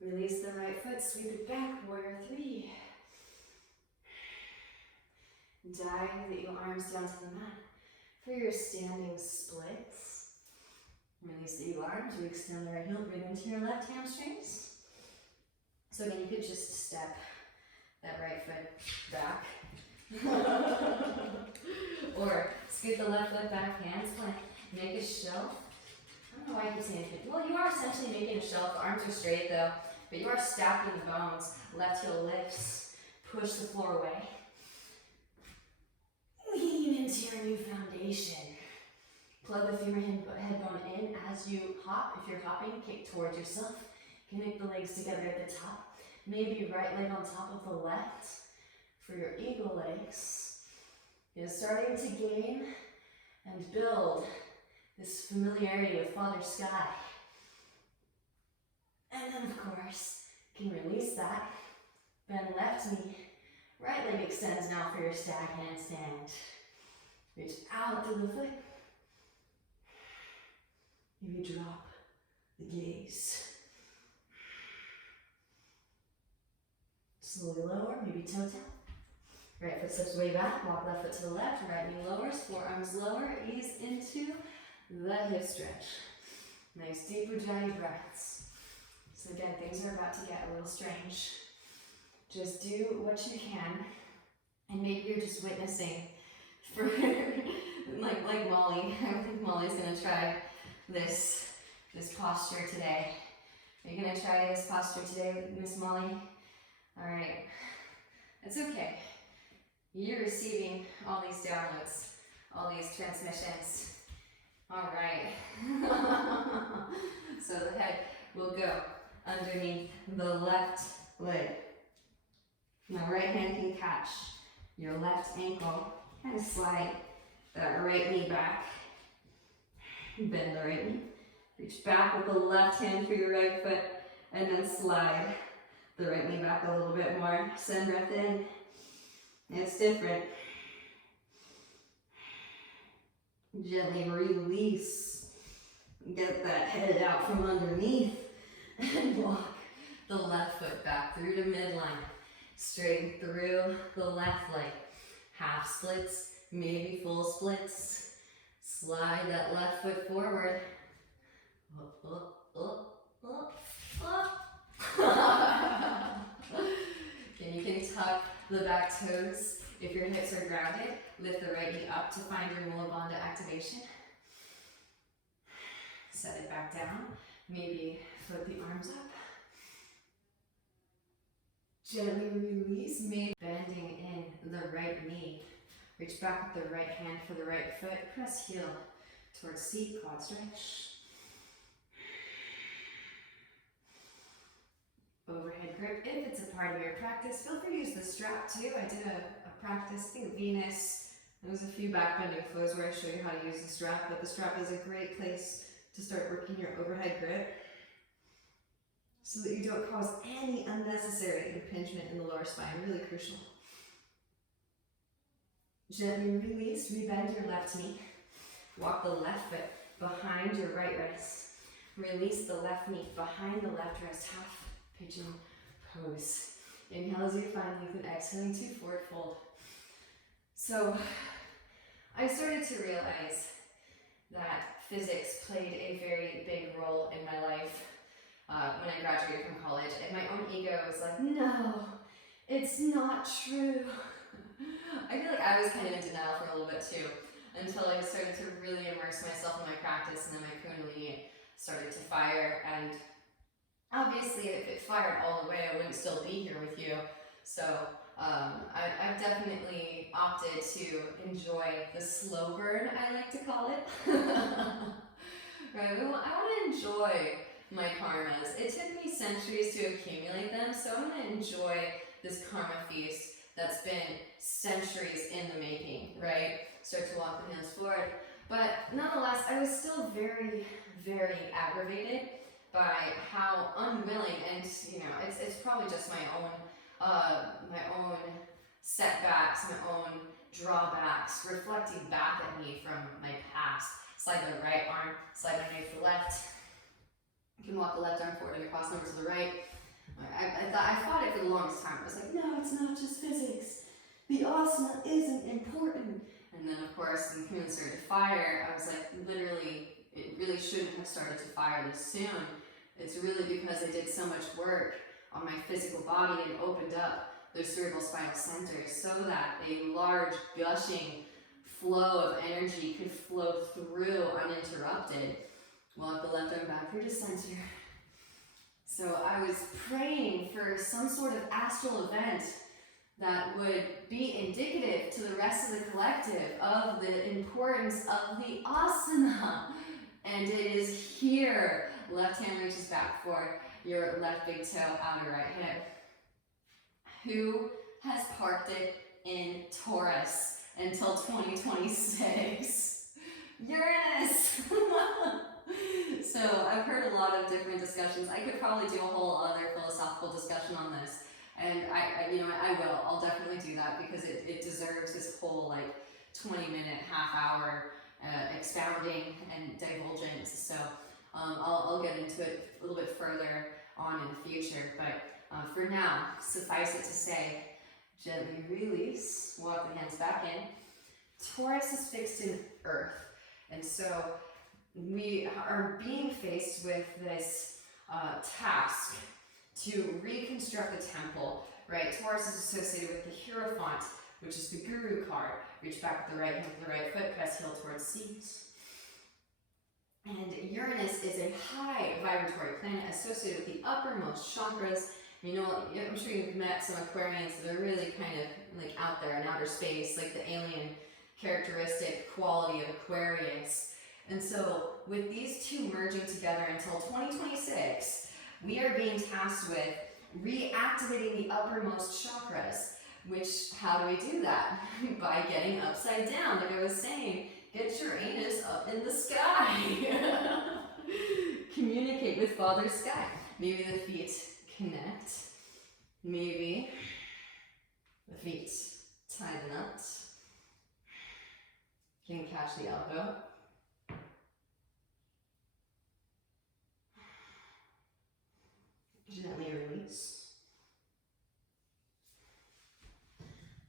Release the right foot, sweep it back, warrior 3. Dive the eagle arms down to the mat. For your standing splits, release the eagle arms, you extend the right heel, breathe into your left hamstrings. So again, you could just step that right foot back. Or scoot the left foot back, hands plank, make a shelf. I don't know why I keep saying it. Well, you are essentially making a shelf. The arms are straight though, but you are stacking the bones. Left heel lifts, push the floor away. Lean into your new foundation. Plug the femur head bone in as you hop. If you're hopping, kick towards yourself. Connect the legs together at the top. Maybe right leg on top of the left for your eagle legs. You're starting to gain and build this familiarity with Father Sky. And then of course, you can release that. Bend left knee. Right leg extends now for your stag handstand. Reach out through the foot. Maybe drop the gaze. Slowly lower, maybe toe tap. Right foot slips way back, walk left foot to the left, right knee lowers, forearms lower, ease into the hip stretch. Nice deep Ujjayi breaths. So again, things are about to get a little strange. Just do what you can, and maybe you're just witnessing for, like Molly. I think Molly's gonna try this posture today. Are you gonna try this posture today, Miss Molly? All right, it's okay. You're receiving all these downloads, all these transmissions. All right. So the head will go underneath the left leg. Now right hand can catch your left ankle and slide that right knee back. Bend the right knee. Reach back with the left hand for your right foot and then slide the right knee back a little bit more. Send breath in. It's different. Gently release. Get that head out from underneath and walk the left foot back through to midline. Straighten through the left leg. Half splits, maybe full splits. Slide that left foot forward. And you can tuck the back toes. If your hips are grounded, lift the right knee up to find your Mula Bandha activation. Set it back down. Maybe flip the arms up. Gently release, maybe bending in the right knee. Reach back with the right hand for the right foot. Press heel towards seat, quad stretch. Overhead grip. If it's a part of your practice, feel free to use the strap too. I did a practice, I think Venus. There was a few back bending flows where I show you how to use the strap, but the strap is a great place to start working your overhead grip so that you don't cause any unnecessary impingement in the lower spine. Really crucial. Gently release, rebend your left knee. Walk the left foot behind your right wrist. Release the left knee behind the left wrist, half pigeon pose. Inhale as you find length and exhaling to forward fold. So I started to realize that physics played a very big role in my life when I graduated from college, and my own ego was like, no, it's not true. I feel like I was kind of in denial for a little bit too, until I started to really immerse myself in my practice, and then my kundalini started to fire, and obviously if it fired all the way, I wouldn't still be here with you. So I've definitely opted to enjoy the slow burn, I like to call it. Right, I want to enjoy my karmas. It took me centuries to accumulate them, so I'm going to enjoy this karma feast that's been centuries in the making, right? Start to walk the hands forward. But nonetheless, I was still very, very aggravated by how unwilling, and it's probably just my own setbacks, my own drawbacks reflecting back at me from my past. Slide the right arm, slide underneath the left. You can walk the left arm forward and across over to the right. I fought it for the longest time. I was like, no, it's not just physics. The asana isn't important. And then, of course, when Kuhn started to fire, I was like, literally, it really shouldn't have started to fire this soon. It's really because I did so much work on my physical body and opened up the cerebral spinal centers so that a large gushing flow of energy could flow through uninterrupted. Walk the left arm back through to center. So I was praying for some sort of astral event that would be indicative to the rest of the collective of the importance of the asana. And it is here. Left hand reaches back for your left big toe, outer right hip. Who has parked it in Taurus until 2026? Uranus! So I've heard a lot of different discussions. I could probably do a whole other philosophical discussion on this. And I will. I'll definitely do that because it deserves this whole 20-minute, half-hour expounding and divulgence. So I'll get into it a little bit further on in the future. But for now, suffice it to say, gently release, walk the hands back in. Taurus is fixed in earth. And so we are being faced with this task to reconstruct the temple, right? Taurus is associated with the Hierophant, which is the Guru card. Reach back with the right hand to the right foot, press heel towards seat. And Uranus is a high vibratory planet associated with the uppermost chakras. I'm sure you've met some Aquarians that are really kind of out there in outer space, like the alien characteristic quality of Aquarius. And so with these two merging together until 2026, we are being tasked with reactivating the uppermost chakras, which, how do we do that? By getting upside down, like I was saying, get your anus up in the sky. Communicate with Father Sky. Maybe the feet connect. Maybe the feet tie the nuts. You can catch the elbow. Gently release.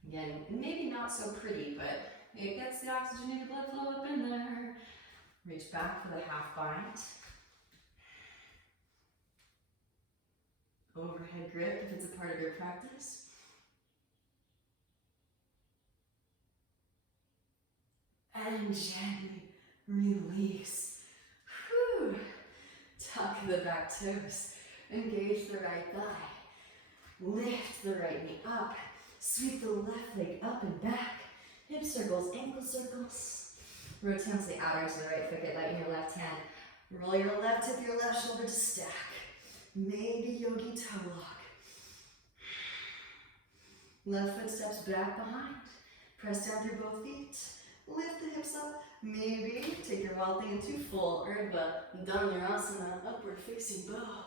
Again, maybe not so pretty, but it gets the oxygenated blood flow up in there. Reach back for the half bind. Overhead grip if it's a part of your practice. And gently release. Whew. Tuck the back toes. Engage the right thigh. Lift the right knee up. Sweep the left leg up and back. Hip circles, ankle circles. Rotate to the outer to the right foot. Get light in your left hand. Roll your left hip, your left shoulder to stack. Maybe yogi toe lock. Left foot steps back behind. Press down through both feet. Lift the hips up. Maybe take your wild thing into full Urdhva Dhanurasana, upward facing bow.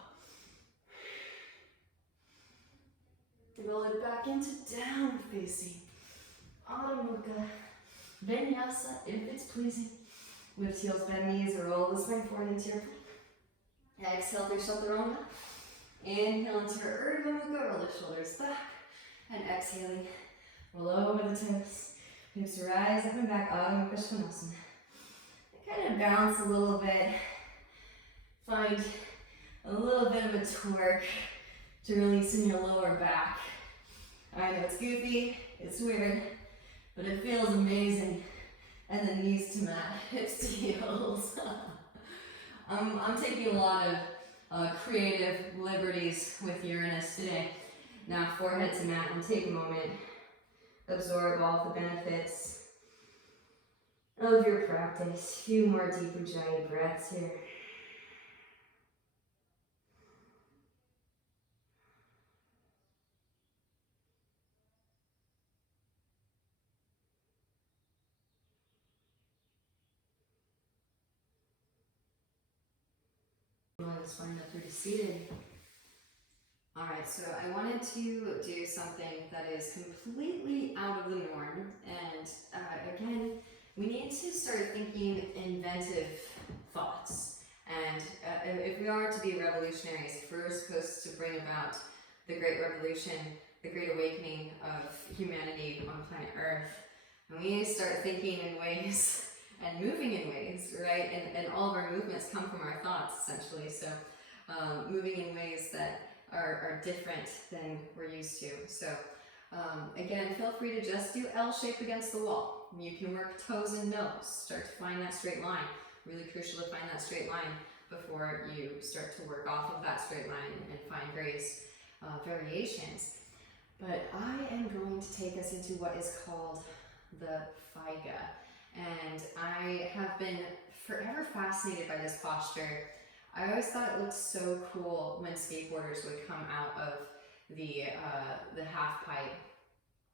Roll it back into downward facing Adho Mukha Vinyasa if it's pleasing. Lift heels, bend knees, roll the spine forward into your plank. Exhale through chaturanga. Inhale into your Urdhva Mukha, roll the shoulders back. And exhaling, roll over the toes. Hips rise up and back, Adho Mukha Svanasana. Kind of bounce a little bit. Find a little bit of a torque to release in your lower back. I know it's goofy, it's weird, but it feels amazing. And then knees to mat, hips to heels. I'm taking a lot of creative liberties with Uranus today. Now forehead to mat, and take a moment, absorb all the benefits of your practice. A few more deep Ujjayi breaths here. I just find that pretty seated. Alright, so I wanted to do something that is completely out of the norm, and again, we need to start thinking inventive thoughts. And if we are to be revolutionaries, if we're supposed to bring about the Great Revolution, the Great Awakening of humanity on planet Earth, and we need to start thinking in ways and moving in ways, right? And all of our movements come from our thoughts, essentially. So moving in ways that are different than we're used to. So again, feel free to just do L shape against the wall. You can work toes and nose. Start to find that straight line. Really crucial to find that straight line before you start to work off of that straight line and find various variations. But I am going to take us into what is called the Faiga. And I have been forever fascinated by this posture. I always thought it looked so cool when skateboarders would come out of the half pipe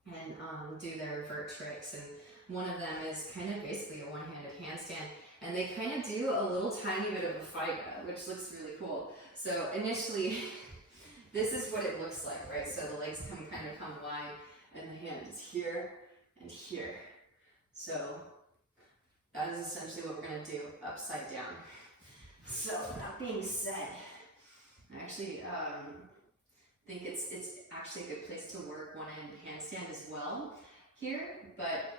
and do their revert tricks. And one of them is kind of basically a one-handed handstand. And they kind of do a little tiny bit of a Faiga, which looks really cool. So initially, this is what it looks like, right? So the legs come wide, and the hand is here and here. So that is essentially what we're going to do upside down. So that being said, I actually think it's actually a good place to work one-handed handstand as well here, but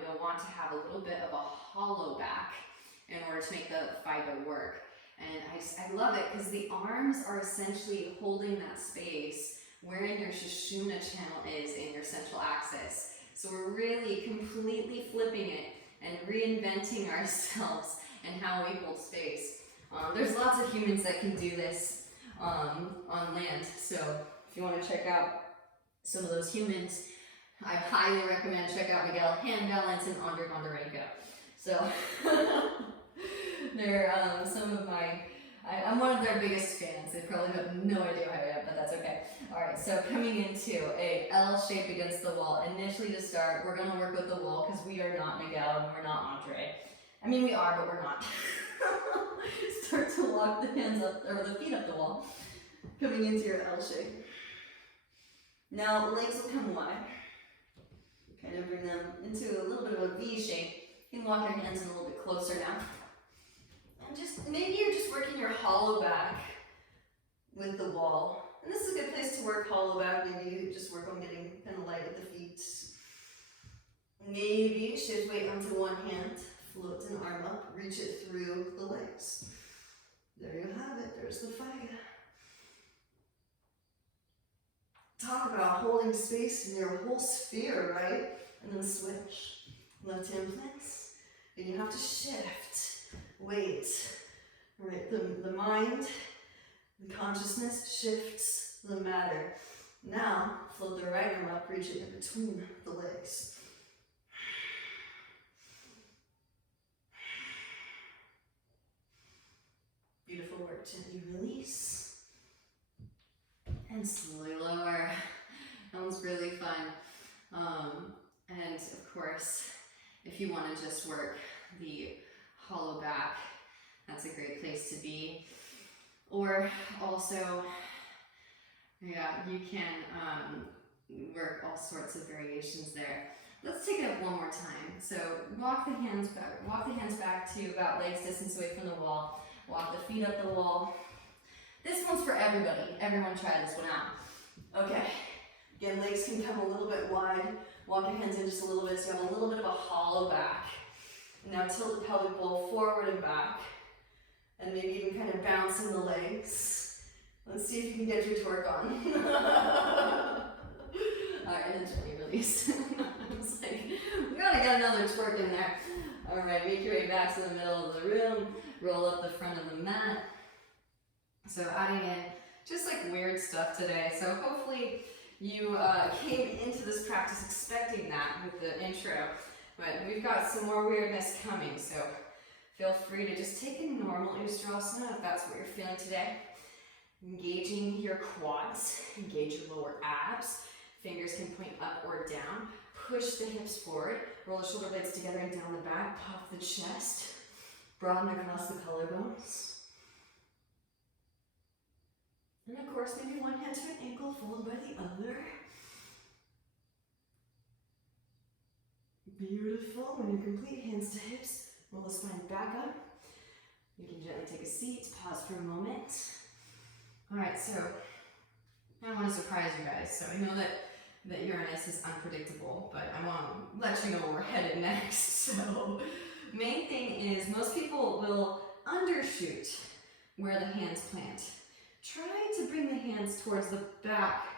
you'll want to have a little bit of a hollow back in order to make the Faiga work. And I love it because the arms are essentially holding that space wherein your Sushumna channel is in your central axis. So we're really completely flipping it and reinventing ourselves and how we hold space. There's lots of humans that can do this on land, so if you want to check out some of those humans, I highly recommend check out Miguel Hand Balance and Andre Bondarenko. So they're some of my, I'm one of their biggest fans. They probably have no idea who I am, but that's okay. Alright, so coming into a L shape against the wall. Initially to start, we're going to work with the wall because we are not Miguel and we're not Andre. I mean, we are, but we're not. Start to walk the hands up, or the feet up the wall, coming into your L shape. Now the legs will come wide. Kind of bring them into a little bit of a V shape. You can walk your hands in a little bit closer now. And just, maybe you're just working your hollow back with the wall. And this is a good place to work hollow back. Maybe you just work on getting kind of light with the feet. Maybe shift weight onto one hand. Float an arm up, reach it through the legs. There you have it, there's the Faiga. Talk about holding space in your whole sphere, right? And then switch. Left hand planks. And you have to shift weight. Right, the mind, the consciousness shifts the matter. Now, float the right arm up, reach it in between the legs. Beautiful work, gently release. And slowly lower. That one's really fun. And of course, if you want to just work the hollow back, that's a great place to be. Or also, yeah, you can work all sorts of variations there. Let's take it up one more time. So walk the hands back to about legs distance away from the wall. Walk the feet up the wall. This one's for everybody. Everyone try this one out. Okay. Again, legs can come a little bit wide. Walk your hands in just a little bit so you have a little bit of a hollow back. Now tilt the pelvic bowl forward and back. And maybe even kind of bouncing the legs. Let's see if you can get your torque on. Alright, and then gently release. I was like, we gotta get another twerk in there. Alright, make your way back to the middle of the room. Roll up the front of the mat. So adding in just like weird stuff today. So hopefully you came into this practice expecting that with the intro. But we've got some more weirdness coming. So feel free to just take a normal Ustrasana if that's what you're feeling today. Engaging your quads, engage your lower abs. Fingers can point up or down. Push the hips forward. Roll the shoulder blades together and down the back. Pop the chest. Broaden across the collarbones. And of course, maybe one hand to an ankle followed by the other. Beautiful. When you're complete, hands to hips. Roll the spine back up. You can gently take a seat. Pause for a moment. Alright, so I want to surprise you guys. So I know that Uranus is unpredictable, but I want to let you know where we're headed next. So main thing is most people will undershoot where the hands plant. Try to bring the hands towards the back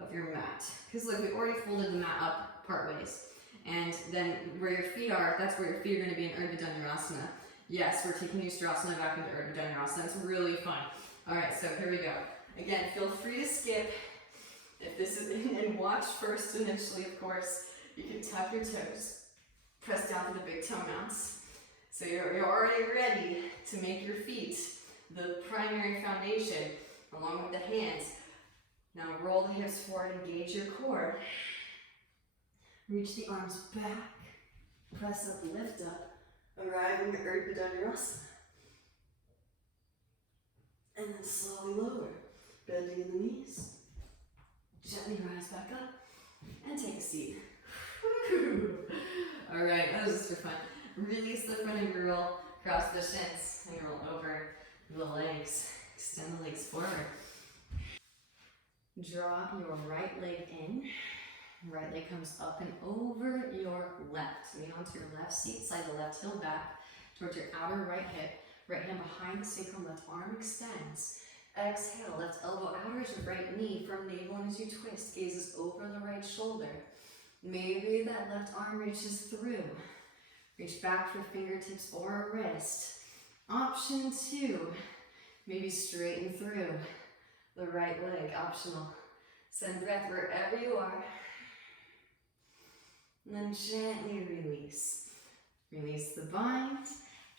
of your mat. Because look, we already folded the mat up part ways. And then where your feet are, that's where your feet are going to be in Urdhva Dhanurasana. Yes, we're taking Ustrasana back into Urdhva Dhanurasana. It's really fun. Alright, so here we go. Again, feel free to skip. If this is, and watch first initially, of course. You can tap your toes. Press down to the big toe mounts. So you're already ready to make your feet the primary foundation, along with the hands. Now roll the hips forward, engage your core. Reach the arms back, press up, lift up, arriving to Urdhva Dhanurasana. And then slowly lower, bending in the knees. Gently rise back up, and take a seat. Alright, that was just for fun. Release the front of your roll, cross the shins, and roll over the legs. Extend the legs forward. Draw your right leg in. Right leg comes up and over your left. Lean onto your left seat, slide the left heel back towards your outer right hip. Right hand behind the sacrum, left arm extends. Exhale, left elbow out as your right knee. From navel and as you twist, gazes over the right shoulder. Maybe that left arm reaches through. Reach back for fingertips or a wrist. Option 2, maybe straighten through the right leg, optional. Send breath wherever you are. And then gently release. Release the bind.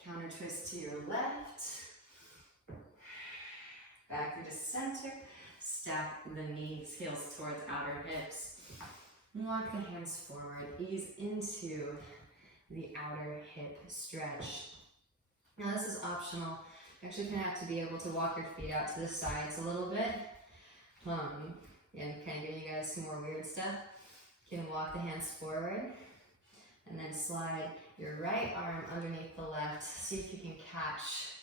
Counter twist to your left. Back through to center. Stack the knees, heels towards outer hips. Walk the hands forward. Ease into the outer hip stretch. Now this is optional. You're actually going to have to be able to walk your feet out to the sides a little bit. And kind of give you guys some more weird stuff. You can walk the hands forward and then slide your right arm underneath the left. See if you can catch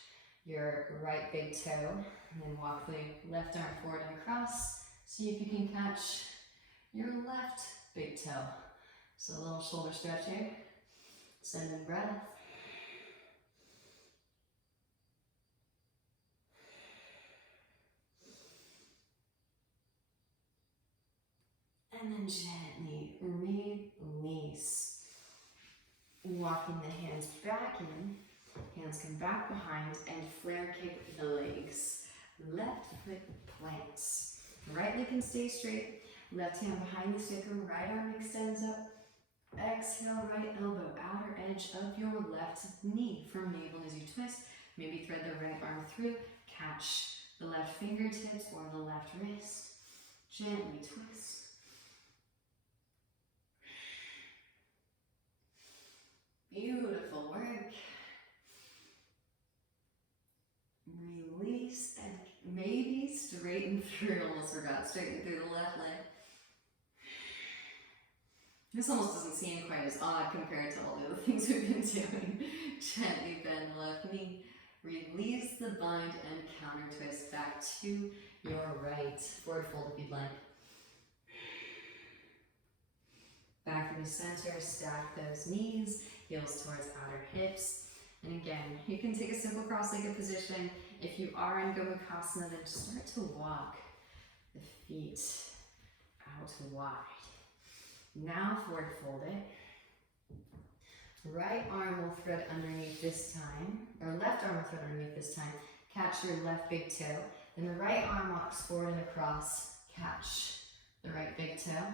your right big toe. And then walk the left arm forward and across. See if you can catch your left big toe. So a little shoulder stretch here. Send in breath. And then gently release. Walking the hands back in. Hands come back behind and flare kick the legs. Left foot plants. Right leg can stay straight. Left hand behind the sacrum. Right arm extends up. Exhale, right elbow, outer edge of your left knee. From navel as you twist. Maybe thread the right arm through. Catch the left fingertips or the left wrist. Gently twist. Beautiful work. Release and maybe straighten through. Almost forgot. Straighten through the left leg. This almost doesn't seem quite as odd compared to all the other things we've been doing. Gently bend the left knee. Release the bind and counter twist back to your right. Forward fold if you'd like. Back through the center, stack those knees, heels towards outer hips. And again, you can take a simple cross-legged position. If you are in Gomukhasana, then start to walk the feet out wide. Now forward fold it. Right arm will thread underneath this time, or left arm will thread underneath this time. Catch your left big toe. Then the right arm walks forward and across. Catch the right big toe.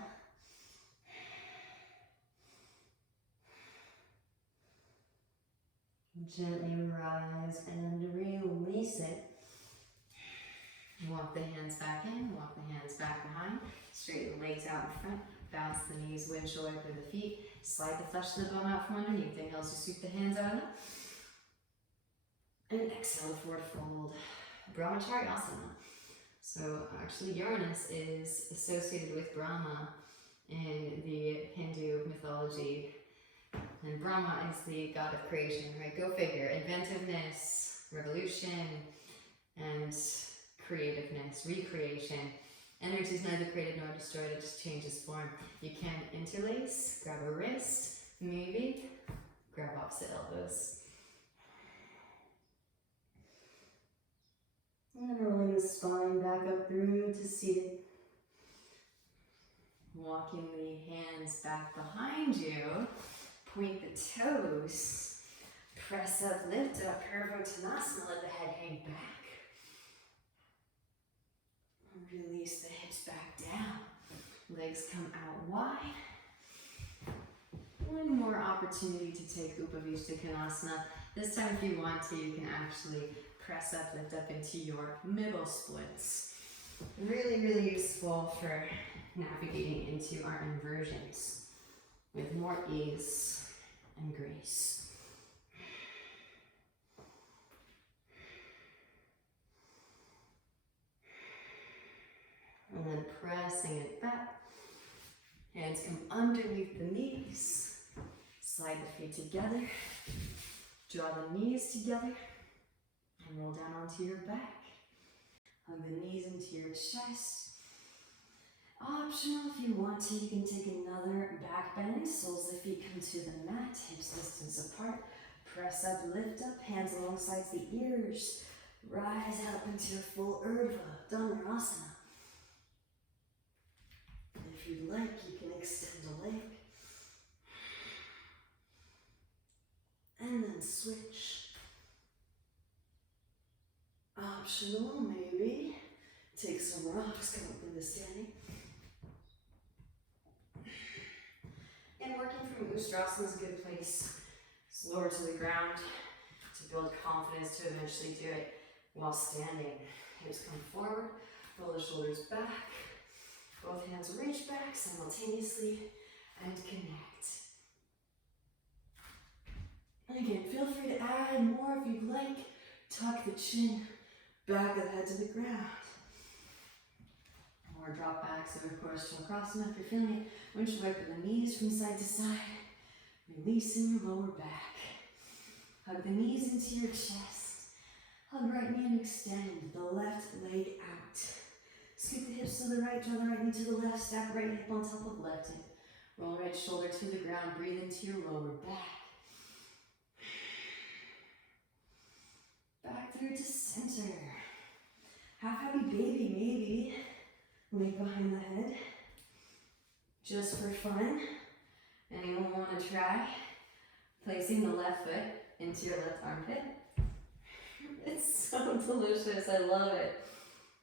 Gently rise and release it. Walk the hands back in, walk the hands back behind. Straighten the legs out in front. Bounce the knees, windshield wiper the feet. Slide the flesh of the bone out from underneath. Inhale as you sweep the hands out of them. And exhale, forward fold. Brahmacharyasana. So actually Uranus is associated with Brahma in the Hindu mythology. And Brahma is the god of creation, right? Go figure. Inventiveness, revolution, and creativeness, recreation. Energy is neither created nor destroyed, it just changes form. You can interlace, grab a wrist, maybe, grab opposite elbows. And then rolling the spine back up through to seated. Walking the hands back behind you. Point the toes. Press up, lift up, Purvottanasana, let the head hang back. Release the hips back down. Legs come out wide. One more opportunity to take Upavishtakonasana. This time if you want to, you can actually press up, lift up into your middle splits. Really, really useful for navigating into our inversions with more ease and grace. And then pressing it back. Hands come underneath the knees. Slide the feet together. Draw the knees together. And roll down onto your back. Hug the knees into your chest. Optional if you want to, you can take another back bend. Soles of the feet come to the mat. Hips distance apart. Press up, lift up. Hands alongside the ears. Rise up into a full Urdhva, Dhanurasana. If you'd like, you can extend a leg. And then switch. Optional, maybe. Take some rocks, come up into standing. And working from Ustrasana is a good place. It's lower to the ground to build confidence to eventually do it while standing. Hips come forward, roll the shoulders back. Both hands reach back simultaneously and connect. And again, feel free to add more if you'd like. Tuck the chin, back of the head to the ground. More drop back, so of course, Chakrasana, if you're feeling it. Windshield wiper the knees from side to side. Releasing your lower back. Hug the knees into your chest. Hug right knee and extend the left leg out. Scoot the hips to the right, draw the right knee to the left, stack right hip on top of left hip. Roll right shoulder to the ground, breathe into your lower back. Back through to center. Half happy baby, maybe. Leg behind the head. Just for fun. Anyone want to try? Placing the left foot into your left armpit. It's so delicious, I love it.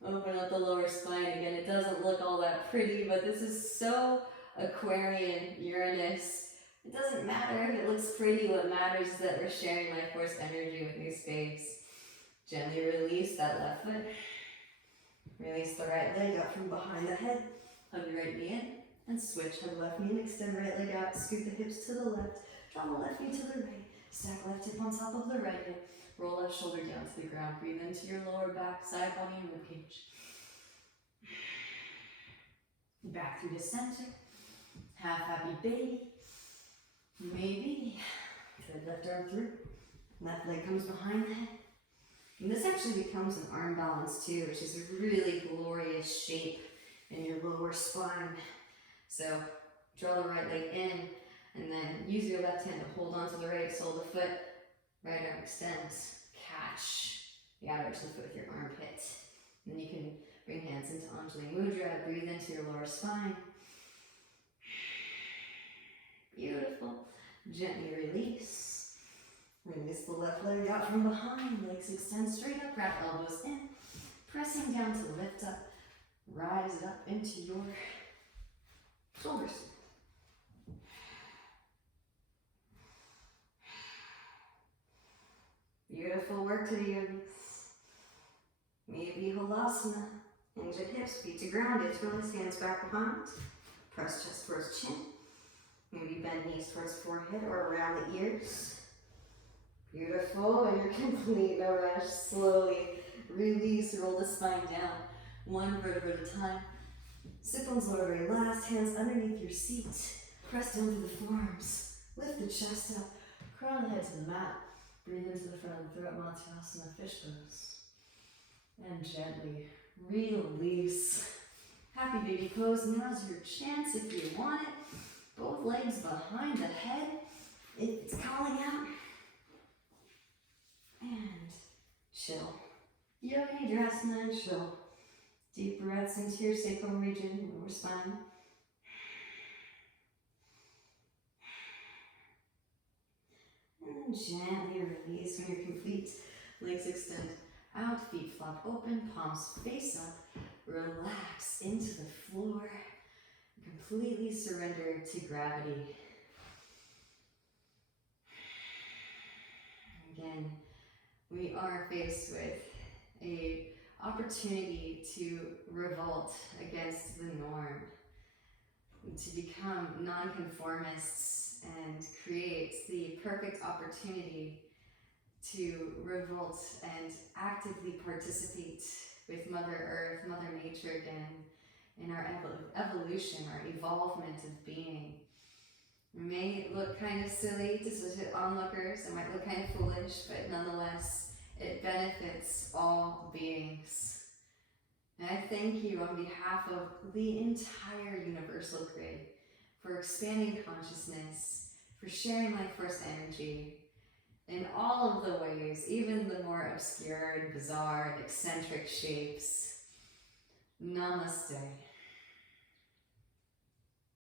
Open up the lower spine again. It doesn't look all that pretty, but this is so Aquarian, Uranus. It doesn't matter if it looks pretty. What matters is that we're sharing life force energy with new space. Gently release that left foot. Release the right leg up from behind the head. Hug the right knee in and switch. Hug left knee and extend right leg out. Scoot the hips to the left. Draw the left knee to the right. Stack left hip on top of the right hip. Roll left shoulder down to the ground. Breathe into your lower back, side body, and ribcage. Back through to center. Half happy baby. Maybe. Good, left arm through. Left leg comes behind the head. And this actually becomes an arm balance too, which is a really glorious shape in your lower spine. So draw the right leg in, and then use your left hand to hold onto the right sole of the foot. Right arm extends. Catch the outer edge of the foot with your armpit. And then you can bring hands into Anjali Mudra. Breathe into your lower spine. Beautiful. Gently release. Release the left leg out from behind. Legs extend straight up. Wrap elbows in. Pressing down to lift up. Rise it up into your shoulders. Beautiful work today, yogis. Maybe Halasana. Hinge at hips, feet to ground. Release hands back behind. Press chest towards chin. Maybe bend knees towards forehead or around the ears. Beautiful. When you're complete, no rush. Slowly release, roll the spine down. One vertebra at a time. Sit bones lower very last. Hands underneath your seat. Press down to the forearms. Lift the chest up. Crown the head to the mat. Breathe into the front of the throat. Matsuyasana, fish pose. And gently release. Happy baby pose. Now's your chance if you want it. Both legs behind the head. It's calling out. And chill. Yoga Nidrasana and chill. Deep breaths into your sacral region, lower spine. And gently release when you're complete. Legs extend out, feet flop open, palms face up. Relax into the floor. Completely surrender to gravity. Again, we are faced with an opportunity to revolt against the norm, to become nonconformists and create the perfect opportunity to revolt and actively participate with Mother Earth, Mother Nature again, in our evolution, our evolvement of being. It may look kind of silly to such onlookers, it might look kind of foolish, but nonetheless, it benefits all beings. And I thank you on behalf of the entire universal grid for expanding consciousness, for sharing life force energy in all of the ways, even the more obscure and bizarre and eccentric shapes. Namaste.